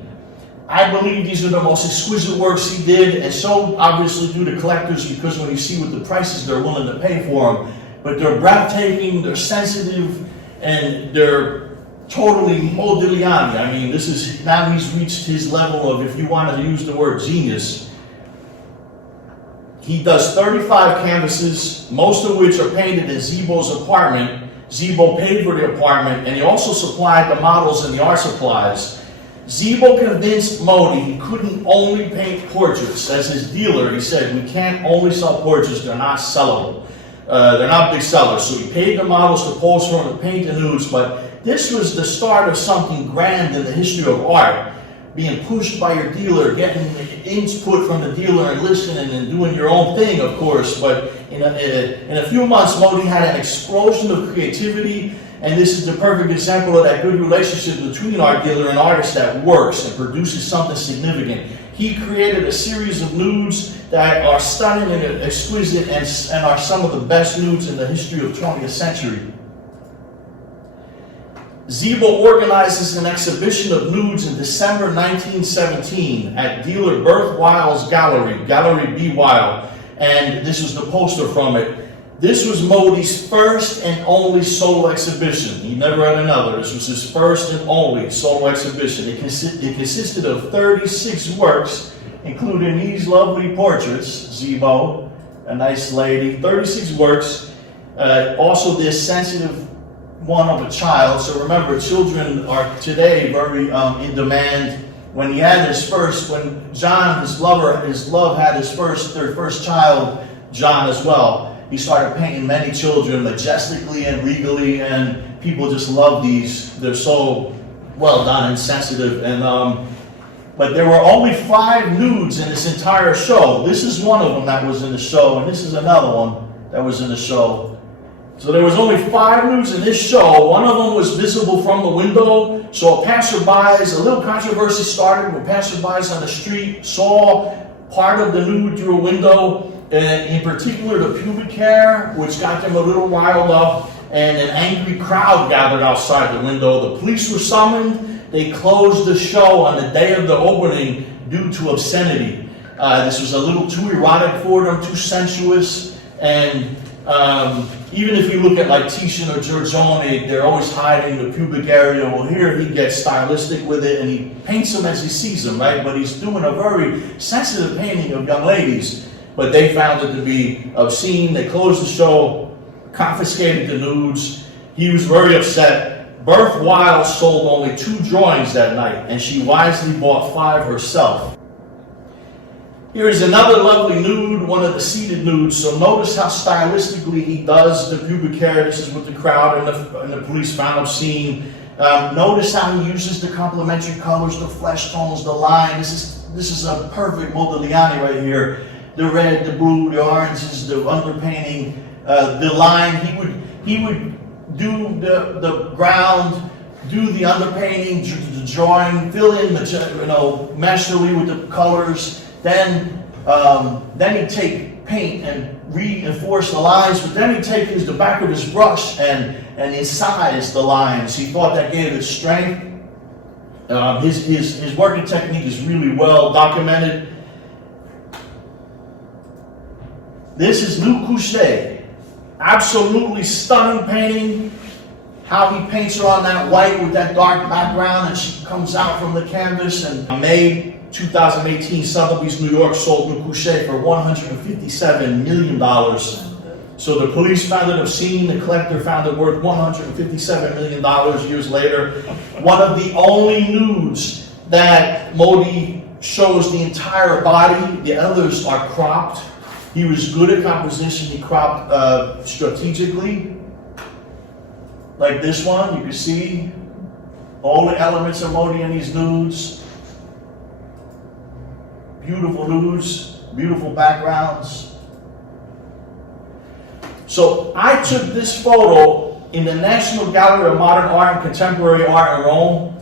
I believe these are the most exquisite works he did, and so obviously do the collectors, because when you see what the prices they're willing to pay for them, but they're breathtaking, they're sensitive, and they're totally Modigliani. I mean, this is, now he's reached his level of, if you wanted to use the word genius. He does 35 canvases, most of which are painted in Zibo's apartment. Zibo paid for the apartment, and he also supplied the models and the art supplies. Zibo convinced Modi he couldn't only paint portraits. As his dealer, he said, we can't only sell portraits, they're not sellable. They're not big sellers. So he paid the models to pose for him to paint the nudes, but this was the start of something grand in the history of art. Being pushed by your dealer, getting input from the dealer and listening and doing your own thing, of course. But in a few months, Modi had an explosion of creativity, and this is the perfect example of that good relationship between art dealer and artist that works and produces something significant. He created a series of nudes that are stunning and exquisite and are some of the best nudes in the history of the 20th century. Zibo organizes an exhibition of nudes in December 1917 at dealer Bert Weil's gallery, Gallery B. Weil, and this is the poster from it. This was Modi's first and only solo exhibition. He never had another. This was his first and only solo exhibition. It consisted of 36 works, including these lovely portraits, Zibo, a nice lady, 36 works. Also this sensitive one of a child. So remember, children are today very in demand. When he had when John, his love had their first child, John as well. He started painting many children majestically and regally, and people just love these. They're so well done and sensitive. And but there were only 5 nudes in this entire show. This is one of them that was in the show, and this is another one that was in the show. So there was only 5 nudes in this show. One of them was visible from the window. So a little controversy started where passerbys on the street saw part of the nude through a window. In particular, the pubic hair, which got them a little riled up, and an angry crowd gathered outside the window. The police were summoned. They closed the show on the day of the opening due to obscenity. This was a little too erotic for them, too sensuous, and even if you look at like Titian or Giorgione, they're always hiding the pubic area. Well, here he gets stylistic with it, and he paints them as he sees them, right? But he's doing a very sensitive painting of young ladies. But they found it to be obscene. They closed the show, confiscated the nudes. He was very upset. Bert Weil sold only 2 drawings that night, and she wisely bought 5 herself. Here is another lovely nude, one of the seated nudes. So notice how stylistically he does the pubic hair. This is what the crowd and the police found obscene. Notice how he uses the complementary colors, the flesh tones, the line. This is a perfect Modigliani right here. the red, the blue, the oranges, the underpainting, the line. He would do the ground, do the underpainting, the drawing, fill in masterly with the colors. Then he'd take paint and reinforce the lines, but then he'd take the back of his brush and incise the lines. He thought that gave it strength. His working technique is really well documented. This is Nu Couché. Absolutely stunning painting. How he paints her on that white with that dark background, and she comes out from the canvas. And May 2018, Sotheby's New York sold Nu Couché for $157 million. So the police found it obscene, the collector found it worth $157 million years later. One of the only nudes that Modi shows the entire body, the others are cropped. He was good at composition, he cropped strategically. Like this one, you can see all the elements of Modi in these nudes. Beautiful nudes, beautiful backgrounds. So I took this photo in the National Gallery of Modern Art and Contemporary Art in Rome.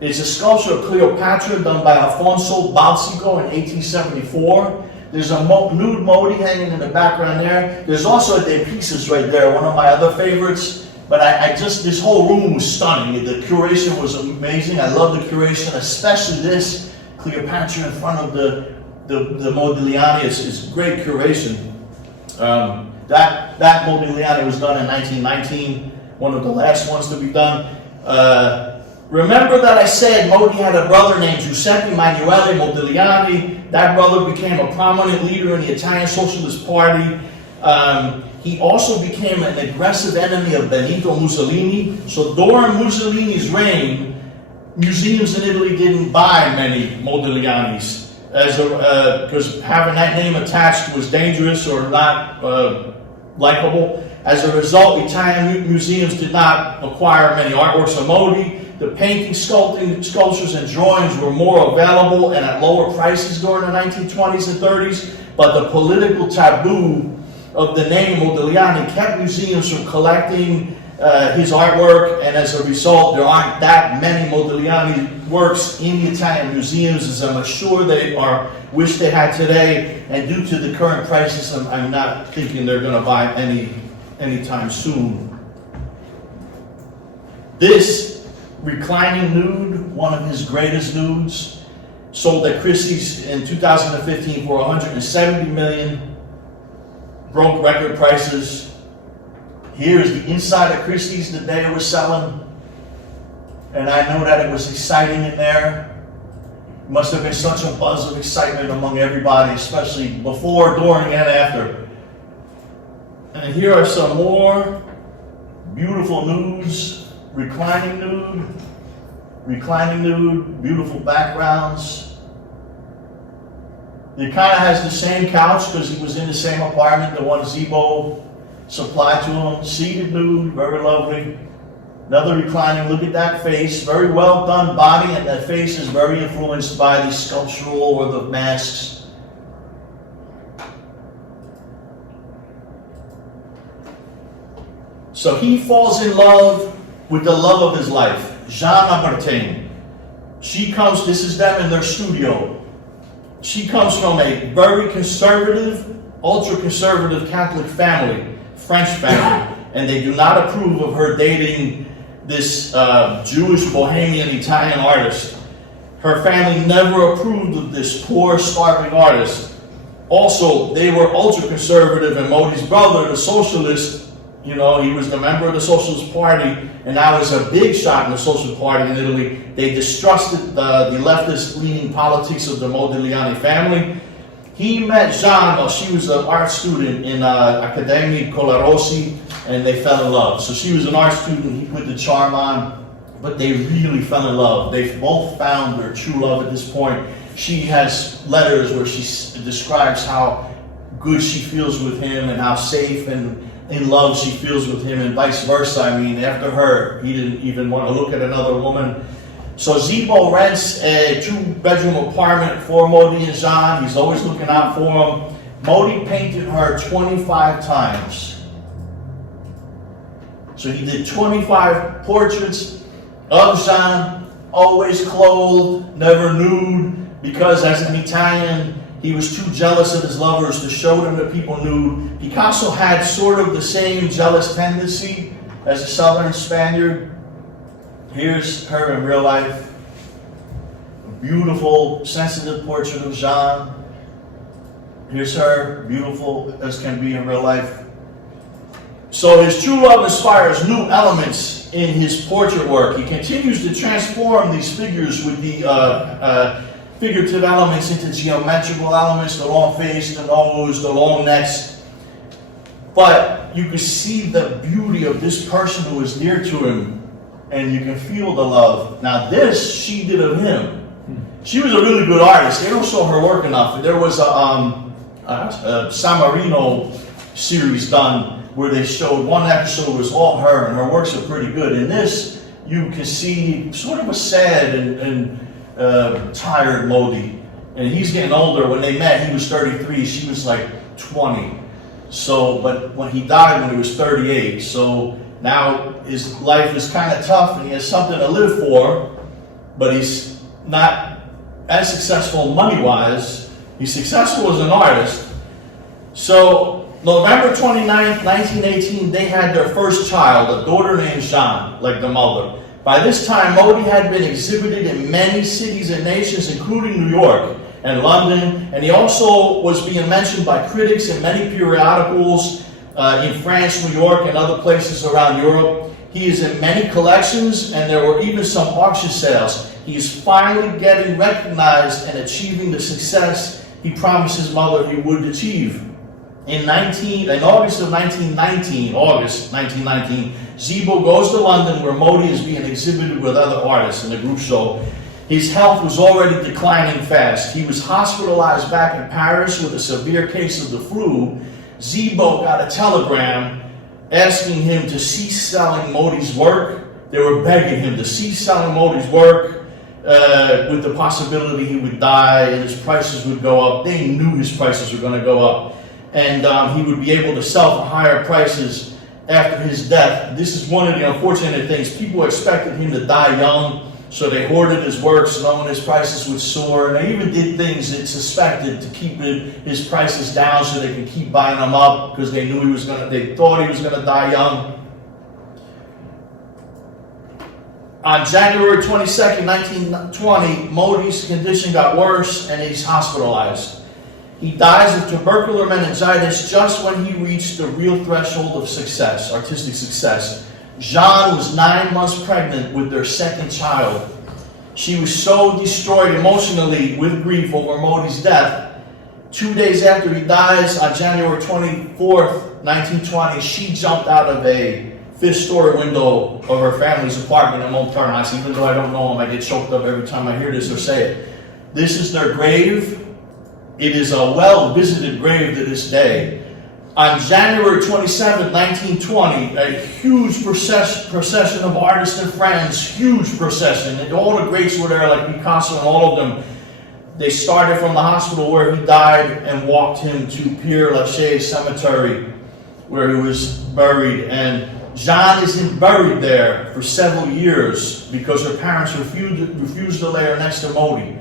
It's a sculpture of Cleopatra done by Alfonso Balsico in 1874. There's a nude Modi hanging in the background there. There's also the pieces right there, one of my other favorites. But this whole room was stunning. The curation was amazing. I love the curation, especially this Cleopatra in front of the Modigliani is great curation. That Modigliani was done in 1919, one of the last ones to be done. Remember that I said Modi had a brother named Giuseppe Emanuele Modigliani. That brother became a prominent leader in the Italian Socialist Party. He also became an aggressive enemy of Benito Mussolini. So during Mussolini's reign, museums in Italy didn't buy many Modiglianis, because having that name attached was dangerous or not likable. As a result, Italian museums did not acquire many artworks of Modi. The painting, sculpting, sculptures, and drawings were more available and at lower prices during the 1920s and 30s, but the political taboo of the name Modigliani kept museums from collecting his artwork, and as a result, there aren't that many Modigliani works in the Italian museums, as I'm sure they wish they had today. And due to the current prices, I'm not thinking they're going to buy anytime soon. This reclining nude, one of his greatest nudes, sold at Christie's in 2015 for $170 million. Broke record prices. Here's the inside of Christie's the day it was selling. And I know that it was exciting in there. It must have been such a buzz of excitement among everybody, especially before, during, and after. And here are some more beautiful nudes. Reclining nude, beautiful backgrounds. It kind of has the same couch because he was in the same apartment, the one Zibo supplied to him. Seated nude, very lovely. Another reclining, look at that face, very well done body, and that face is very influenced by the sculptural or the masks. So he falls in love with the love of his life, Jeanne Hébuterne. She comes, this is them in their studio. She comes from a very conservative, ultra-conservative Catholic family, French family, and they do not approve of her dating this Jewish Bohemian Italian artist. Her family never approved of this poor, starving artist. Also, they were ultra-conservative, and Modi's brother, the socialist, he was the member of the Socialist Party, and that was a big shot in the Socialist Party in Italy. They distrusted the leftist-leaning politics of the Modigliani family. He met Jeanne while she was an art student in Accademia Colarossi, and they fell in love. So she was an art student, he put the charm on, but they really fell in love. They both found their true love at this point. She has letters where she describes how good she feels with him and how safe and in love she feels with him, and vice versa. I mean, after her, he didn't even want to look at another woman. So Zibo rents a 2-bedroom apartment for Modi and Jeanne. He's always looking out for them. Modi painted her 25 times. So he did 25 portraits of Jeanne, always clothed, never nude, because as an Italian, he was too jealous of his lovers to show them to people nude. Picasso had sort of the same jealous tendency as a Southern Spaniard. Here's her in real life. A beautiful, sensitive portrait of Jeanne. Here's her, beautiful as can be in real life. So his true love inspires new elements in his portrait work. He continues to transform these figures with the figurative elements into geometrical elements, the long face, the nose, the long necks. But you can see the beauty of this person who is dear to him, and you can feel the love. Now this, she did of him. She was a really good artist. They don't show her work enough. There was a San Marino series done where they showed one episode was all her, and her works are pretty good. In this, you can see sort of a sad and tired Modi, and he's getting older. When they met, he was 33, she was like 20. So, but when he died when he was 38, so now his life is kind of tough and he has something to live for, but he's not as successful money-wise. He's successful as an artist. So November 29th, 1918, they had their first child, a daughter named Jeanne, like the mother. By this time, Modi had been exhibited in many cities and nations, including New York and London, and he also was being mentioned by critics in many periodicals in France, New York, and other places around Europe. He is in many collections, and there were even some auction sales. He is finally getting recognized and achieving the success he promised his mother he would achieve. In August 1919, Zibo goes to London where Modi is being exhibited with other artists in the group show. His health was already declining fast. He was hospitalized back in Paris with a severe case of the flu. Zibo got a telegram asking him to cease selling Modi's work. They were begging him to cease selling Modi's work with the possibility he would die and his prices would go up. They knew his prices were going to go up. And he would be able to sell for higher prices after his death. This is one of the unfortunate things. People expected him to die young, so they hoarded his works knowing his prices would soar. And they even did things that suspected to keep his prices down so they could keep buying them up because they knew they thought he was going to die young. On January 22nd, 1920, Modi's condition got worse and he's hospitalized. He dies of tubercular meningitis just when he reached the real threshold of success, artistic success. Jeanne was 9 months pregnant with their second child. She was so destroyed emotionally with grief over Modi's death. 2 days after he dies, on January 24th, 1920, she jumped out of a fifth-story window of her family's apartment in Montmartre. Even though I don't know him, I get choked up every time I hear this or say it. This is their grave. It is a well-visited grave to this day. On January 27, 1920, a huge procession of artists and friends, huge procession, and all the greats were there, like Picasso and all of them. They started from the hospital where he died and walked him to Père Lachaise Cemetery, where he was buried. And Jeanne isn't buried there for several years because her parents refused to lay her next to Modi.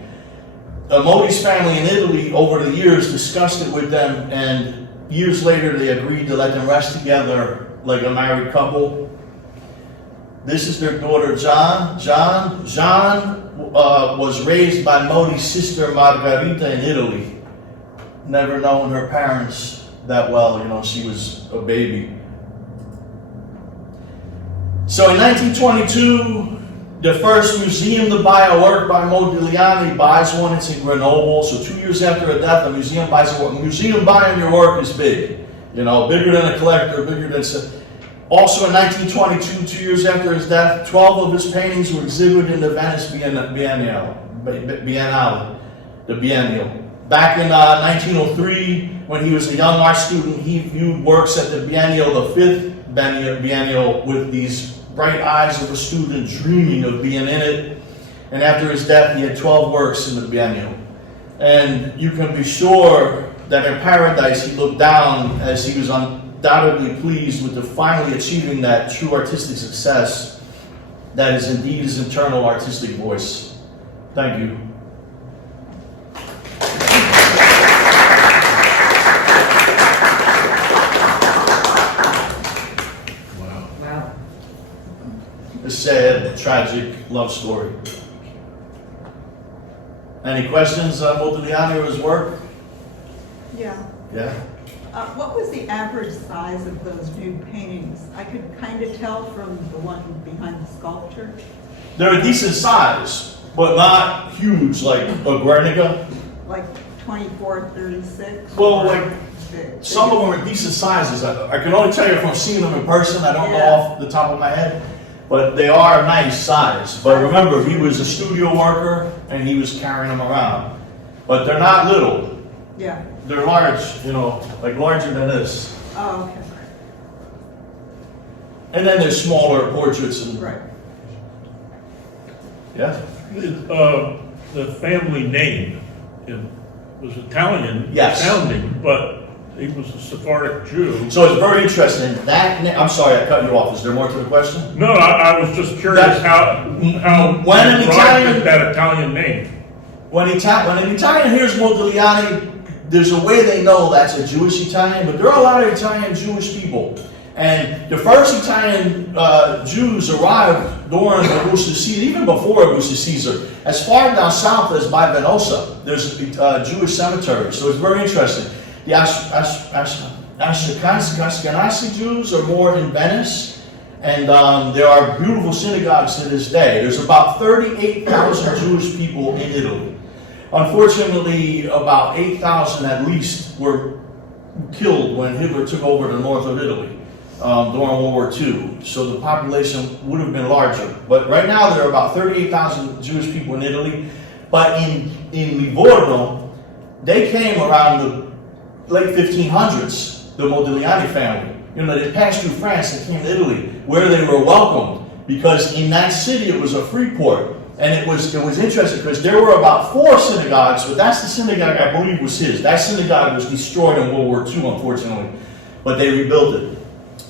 Modi's family in Italy, over the years, discussed it with them, and years later they agreed to let them rest together like a married couple. This is their daughter, Jeanne. Jeanne was raised by Modi's sister, Margherita, in Italy. Never known her parents that well, she was a baby. So in 1922, the first museum to buy a work by Modigliani buys one. It's in Grenoble. So 2 years after her death, a museum buys a work. A museum buying your work is big. Bigger than a collector, bigger than... Also in 1922, 2 years after his death, 12 of his paintings were exhibited in the Venice Biennale. The Biennial. Back in 1903, when he was a young art student, he viewed works at the Biennial, the fifth Biennial, with these bright eyes of a student dreaming of being in it. And after his death, he had 12 works in the Biennial. And you can be sure that in paradise he looked down as he was undoubtedly pleased with the finally achieving that true artistic success that is indeed his internal artistic voice. Thank you. Wow. A sad, tragic love story. Any questions on Modigliani or his work? Yeah. Yeah? What was the average size of those nude paintings? I could kind of tell from the one behind the sculpture. They're a decent size, but not huge like a Guernica. Like 24, 36? Well, like, Big. some of them are decent sizes. I can only tell you from seeing them in person. I don't know Yeah. off the top of my head. But they are a nice size. But remember, he was a studio worker and he was carrying them around. But they're not little. Yeah. They're large, you know, like larger than this. Oh, okay. And then there's smaller portraits and, Right. yeah. The family name was Italian Yes. sounding, but he was a Sephardic Jew. So it's very interesting. I'm sorry, I cut you off. Is there more to the question? No, I was just curious how When an he arrived Italian- at that Italian name. When an Italian hears Modigliani, there's a way they know that's a Jewish Italian, but there are a lot of Italian Jewish people. And the first Italian Jews arrived during Augustus Caesar, even before Augustus Caesar, as far down south as by Venosa. There's a Jewish cemetery, so it's very interesting. The Ashkenazi Jews are more in Venice, and there are beautiful synagogues to this day. There's about 38,000 Jewish people in Italy. Unfortunately, about 8,000 at least were killed when Hitler took over the north of Italy during World War II. So the population would have been larger. But right now there are about 38,000 Jewish people in Italy. But in Livorno, they came around the late 1500s, the Modigliani family. You know, they passed through France and came to Italy, where they were welcomed, because in that city it was a free port. And it was interesting because there were about 4 synagogues, but that's the synagogue I believe was his. That synagogue was destroyed in World War II, unfortunately, but they rebuilt it,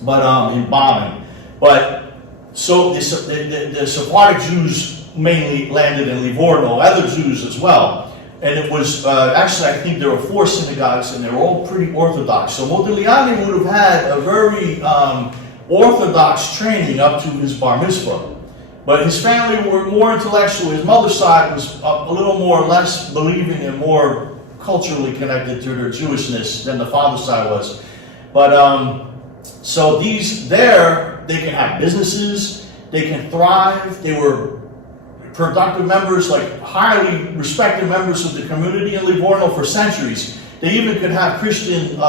but in bombing. But so the Sephardic Jews mainly landed in Livorno, other Jews as well. And it was, actually I think there were 4 synagogues and they were all pretty Orthodox. So Modigliani would have had a very Orthodox training up to his bar mitzvah. But his family were more intellectual. His mother's side was a little more or less believing and more culturally connected to their Jewishness than the father's side was. But so they can have businesses, they can thrive. They were productive members, like highly respected members of the community in Livorno for centuries. They even could have Christian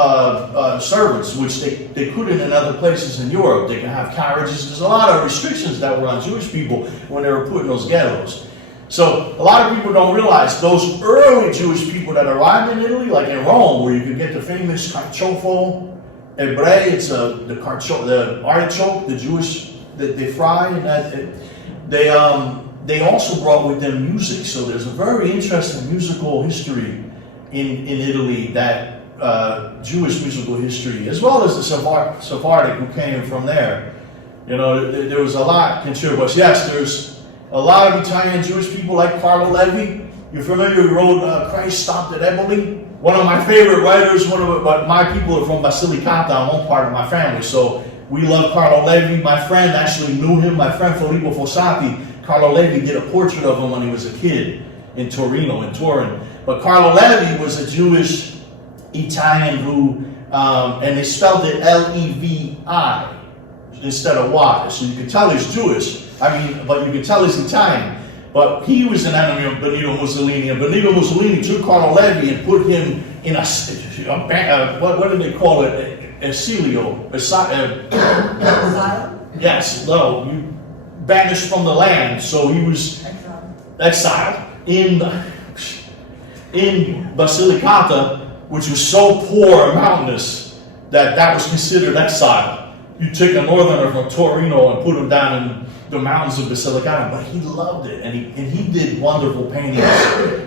servants, which they couldn't in other places in Europe. They can have carriages. There's a lot of restrictions that were on Jewish people when they were put in those ghettos. So a lot of people don't realize those early Jewish people that arrived in Italy, like in Rome, where you could get the famous carciofo ebrei, it's the artichoke, the Jewish that they fry, and they also brought with them music. So there's a very interesting musical history in Italy, that Jewish musical history, as well as the Sephardic who came from there. You know, there was a lot contributed. But yes, there's a lot of Italian Jewish people like Carlo Levi. You're familiar? He wrote Christ Stopped at Eboli. One of my favorite writers. But my people are from Basilicata, on one part of my family, so we love Carlo Levi. My friend actually knew him. My friend Filippo Fossati. Carlo Levi did a portrait of him when he was a kid in Torino, in Turin. But Carlo Levi was a Jewish Italian who, and they spelled it Levi instead of Y. So you can tell he's Jewish. But you can tell he's Italian. But he was an enemy of Benito Mussolini, and Benito Mussolini took Carlo Levi and put him in what do they call it? Exilio. Yes, no, you banished from the land. So he was exiled in Basilicata, which was so poor and mountainous that was considered exile. You take a northerner from Torino and put him down in the mountains of Basilicata, but he loved it, and he did wonderful paintings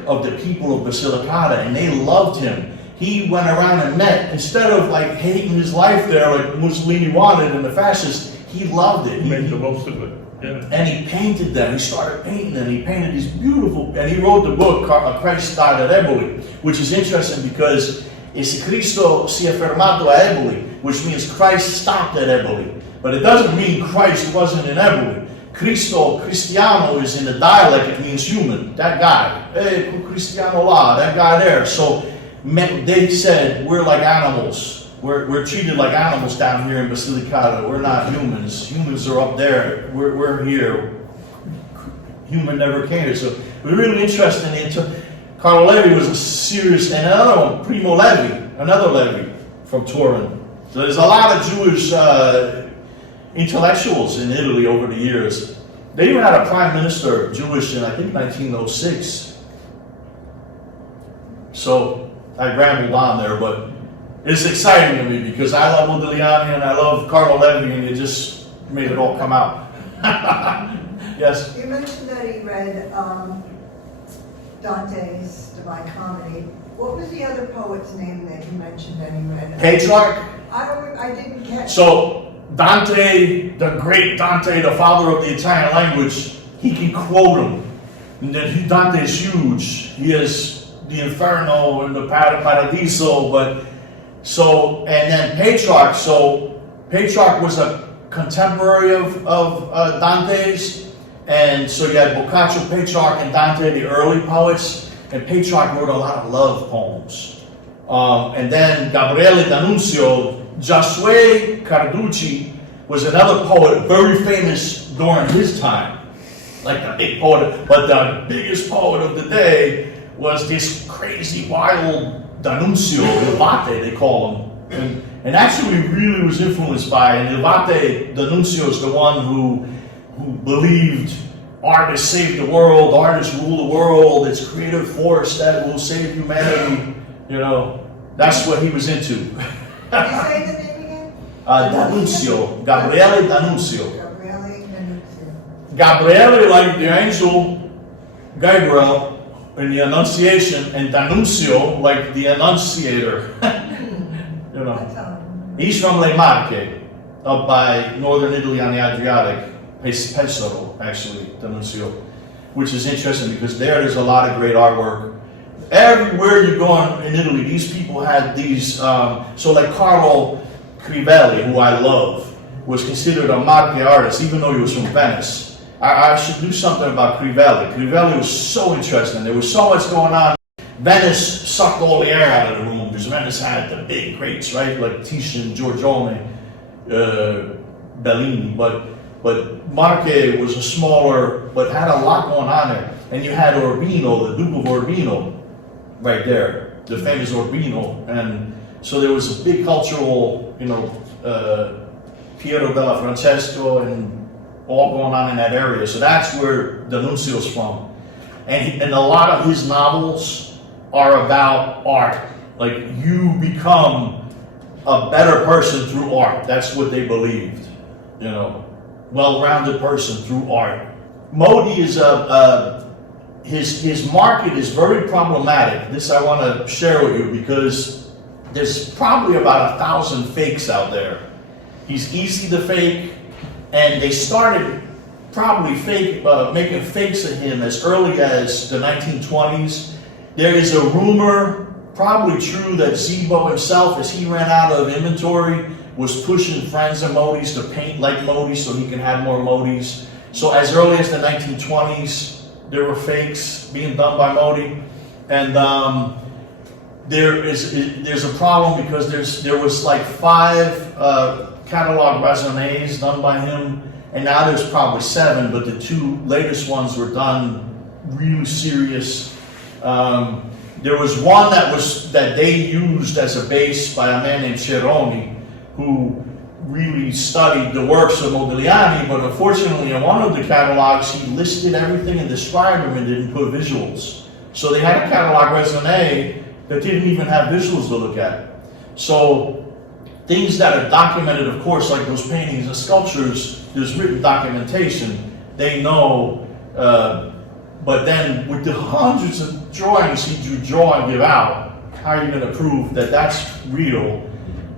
of the people of Basilicata, and they loved him. he went around and met, instead of like hating his life there like Mussolini wanted and the fascists, he loved it. He made the most of it. Yeah. And he painted them. He started painting them. He painted these beautiful, and he wrote the book, Christ died at Eboli, which is interesting because it's Cristo si è fermato a Eboli, which means Christ stopped at Eboli. But it doesn't mean Christ wasn't in Eboli. Cristiano is in the dialect, it means human. That guy, hey, Cristiano la, that guy there. So they said, we're like animals. We're treated like animals down here in Basilicata. We're not humans. Humans are up there. We're here. Human never came here. So we're really interested into Carlo Levi was a serious, and another one, Primo Levi, another Levi from Turin. So there's a lot of Jewish intellectuals in Italy over the years. They even had a prime minister, Jewish, in I think 1906. So I rambled on there, but it's exciting to me because I love Modigliani and I love Carlo Levi, and it just made it all come out. Yes? You mentioned that he read Dante's Divine Comedy. What was the other poet's name that you mentioned that he read? Petrarch? I didn't catch. So Dante, the great Dante, the father of the Italian language, he can quote him. And then Dante is huge. He has the Inferno and the Paradiso, but so, and then Petrarch. So Petrarch was a contemporary of Dante's, and so you had Boccaccio, Petrarch, and Dante, the early poets. And Petrarch wrote a lot of love poems. And then Gabriele D'Annunzio, Giosuè Carducci was another poet, very famous during his time, like a big poet. But the biggest poet of the day was this crazy, wild D'Annunzio, Levate, they call him. And actually really was influenced by, and Levate, D'Annunzio is the one who believed artists save the world, artists rule the world, it's creative force that will save humanity. You know, that's what he was into. Can you say the name again? D'Annunzio, Gabriele D'Annunzio. Gabriele D'Annunzio. Gabriele, like the angel Gabriel in the Annunciation, and D'Annunzio, like the Annunciator. You know, That's all. he's from Le Marche, up by northern Italy on the Adriatic. Pesaro, actually, D'Annunzio, which is interesting because there's a lot of great artwork. Everywhere you go in Italy, these people had these, so like Carlo Crivelli, who I love, was considered a Marche artist, even though he was from Venice. I should do something about Crivelli. Crivelli was so interesting. There was so much going on. Venice sucked all the air out of the room because Venice had the big greats, right? Like Titian, Giorgione, Bellini, but Marche was a smaller, but had a lot going on there. And you had Urbino, the Duke of Urbino, right there, the famous Urbino. And so there was a big cultural, you know, Piero della Francesco and all going on in that area. So that's where D'Annunzio's from. And a lot of his novels are about art. Like, you become a better person through art. That's what they believed, you know. Well-rounded person through art. Modi is his market is very problematic. This I want to share with you because there's probably about 1,000 fakes out there. He's easy to fake, and they started probably making fakes of him as early as the 1920s. There is a rumor, probably true, that Zibo himself, as he ran out of inventory, was pushing friends of Modi's to paint like Modi so he can have more Modis. So as early as the 1920s, there were fakes being done by Modi. And there's a problem because there was like 5 catalog raisonnés done by him, and now there's probably 7, but the 2 latest ones were done really serious. There was one that they used as a base by a man named Cerroni, who really studied the works of Modigliani, but unfortunately in one of the catalogs he listed everything and described them and didn't put visuals. So they had a catalog raisonné that didn't even have visuals to look at. So things that are documented, of course, like those paintings and sculptures, there's written documentation. They know, but then with the hundreds of drawings he drew, draw, and give out, how are you gonna prove that that's real,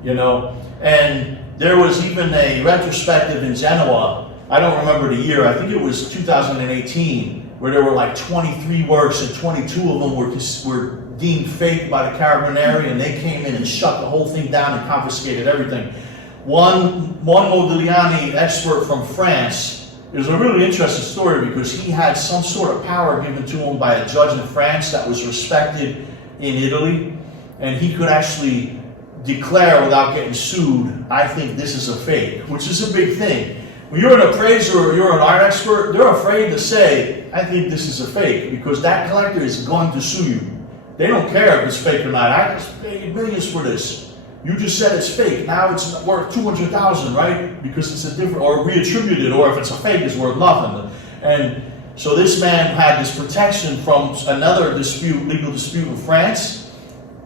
you know? And there was even a retrospective in Genoa, I don't remember the year, I think it was 2018, where there were like 23 works and 22 of them were deemed fake by the Carabinieri, and they came in and shut the whole thing down and confiscated everything. One Modigliani expert from France, it was a really interesting story because he had some sort of power given to him by a judge in France that was respected in Italy, and he could actually declare without getting sued, I think this is a fake, which is a big thing. When you're an appraiser or you're an art expert, they're afraid to say, I think this is a fake, because that collector is going to sue you. They don't care if it's fake or not. I just paid millions for this. You just said it's fake. Now it's worth 200,000, right? Because it's a different, or reattributed, or if it's a fake, it's worth nothing. And so this man had this protection from another dispute, legal dispute in France,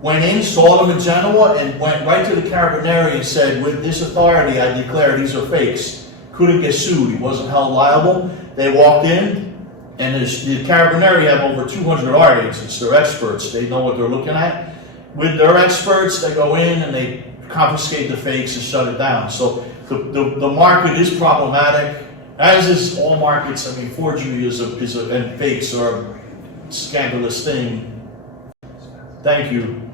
went in, saw them in Genoa, and went right to the Carabinieri and said, with this authority, I declare these are fakes. Couldn't get sued. He wasn't held liable. They walked in, and the Carabinieri have over 200 art agents. They're experts. They know what they're looking at. With their experts, they go in and they confiscate the fakes and shut it down. So the market is problematic, as is all markets. I mean, forgery and fakes are a scandalous thing. Thank you.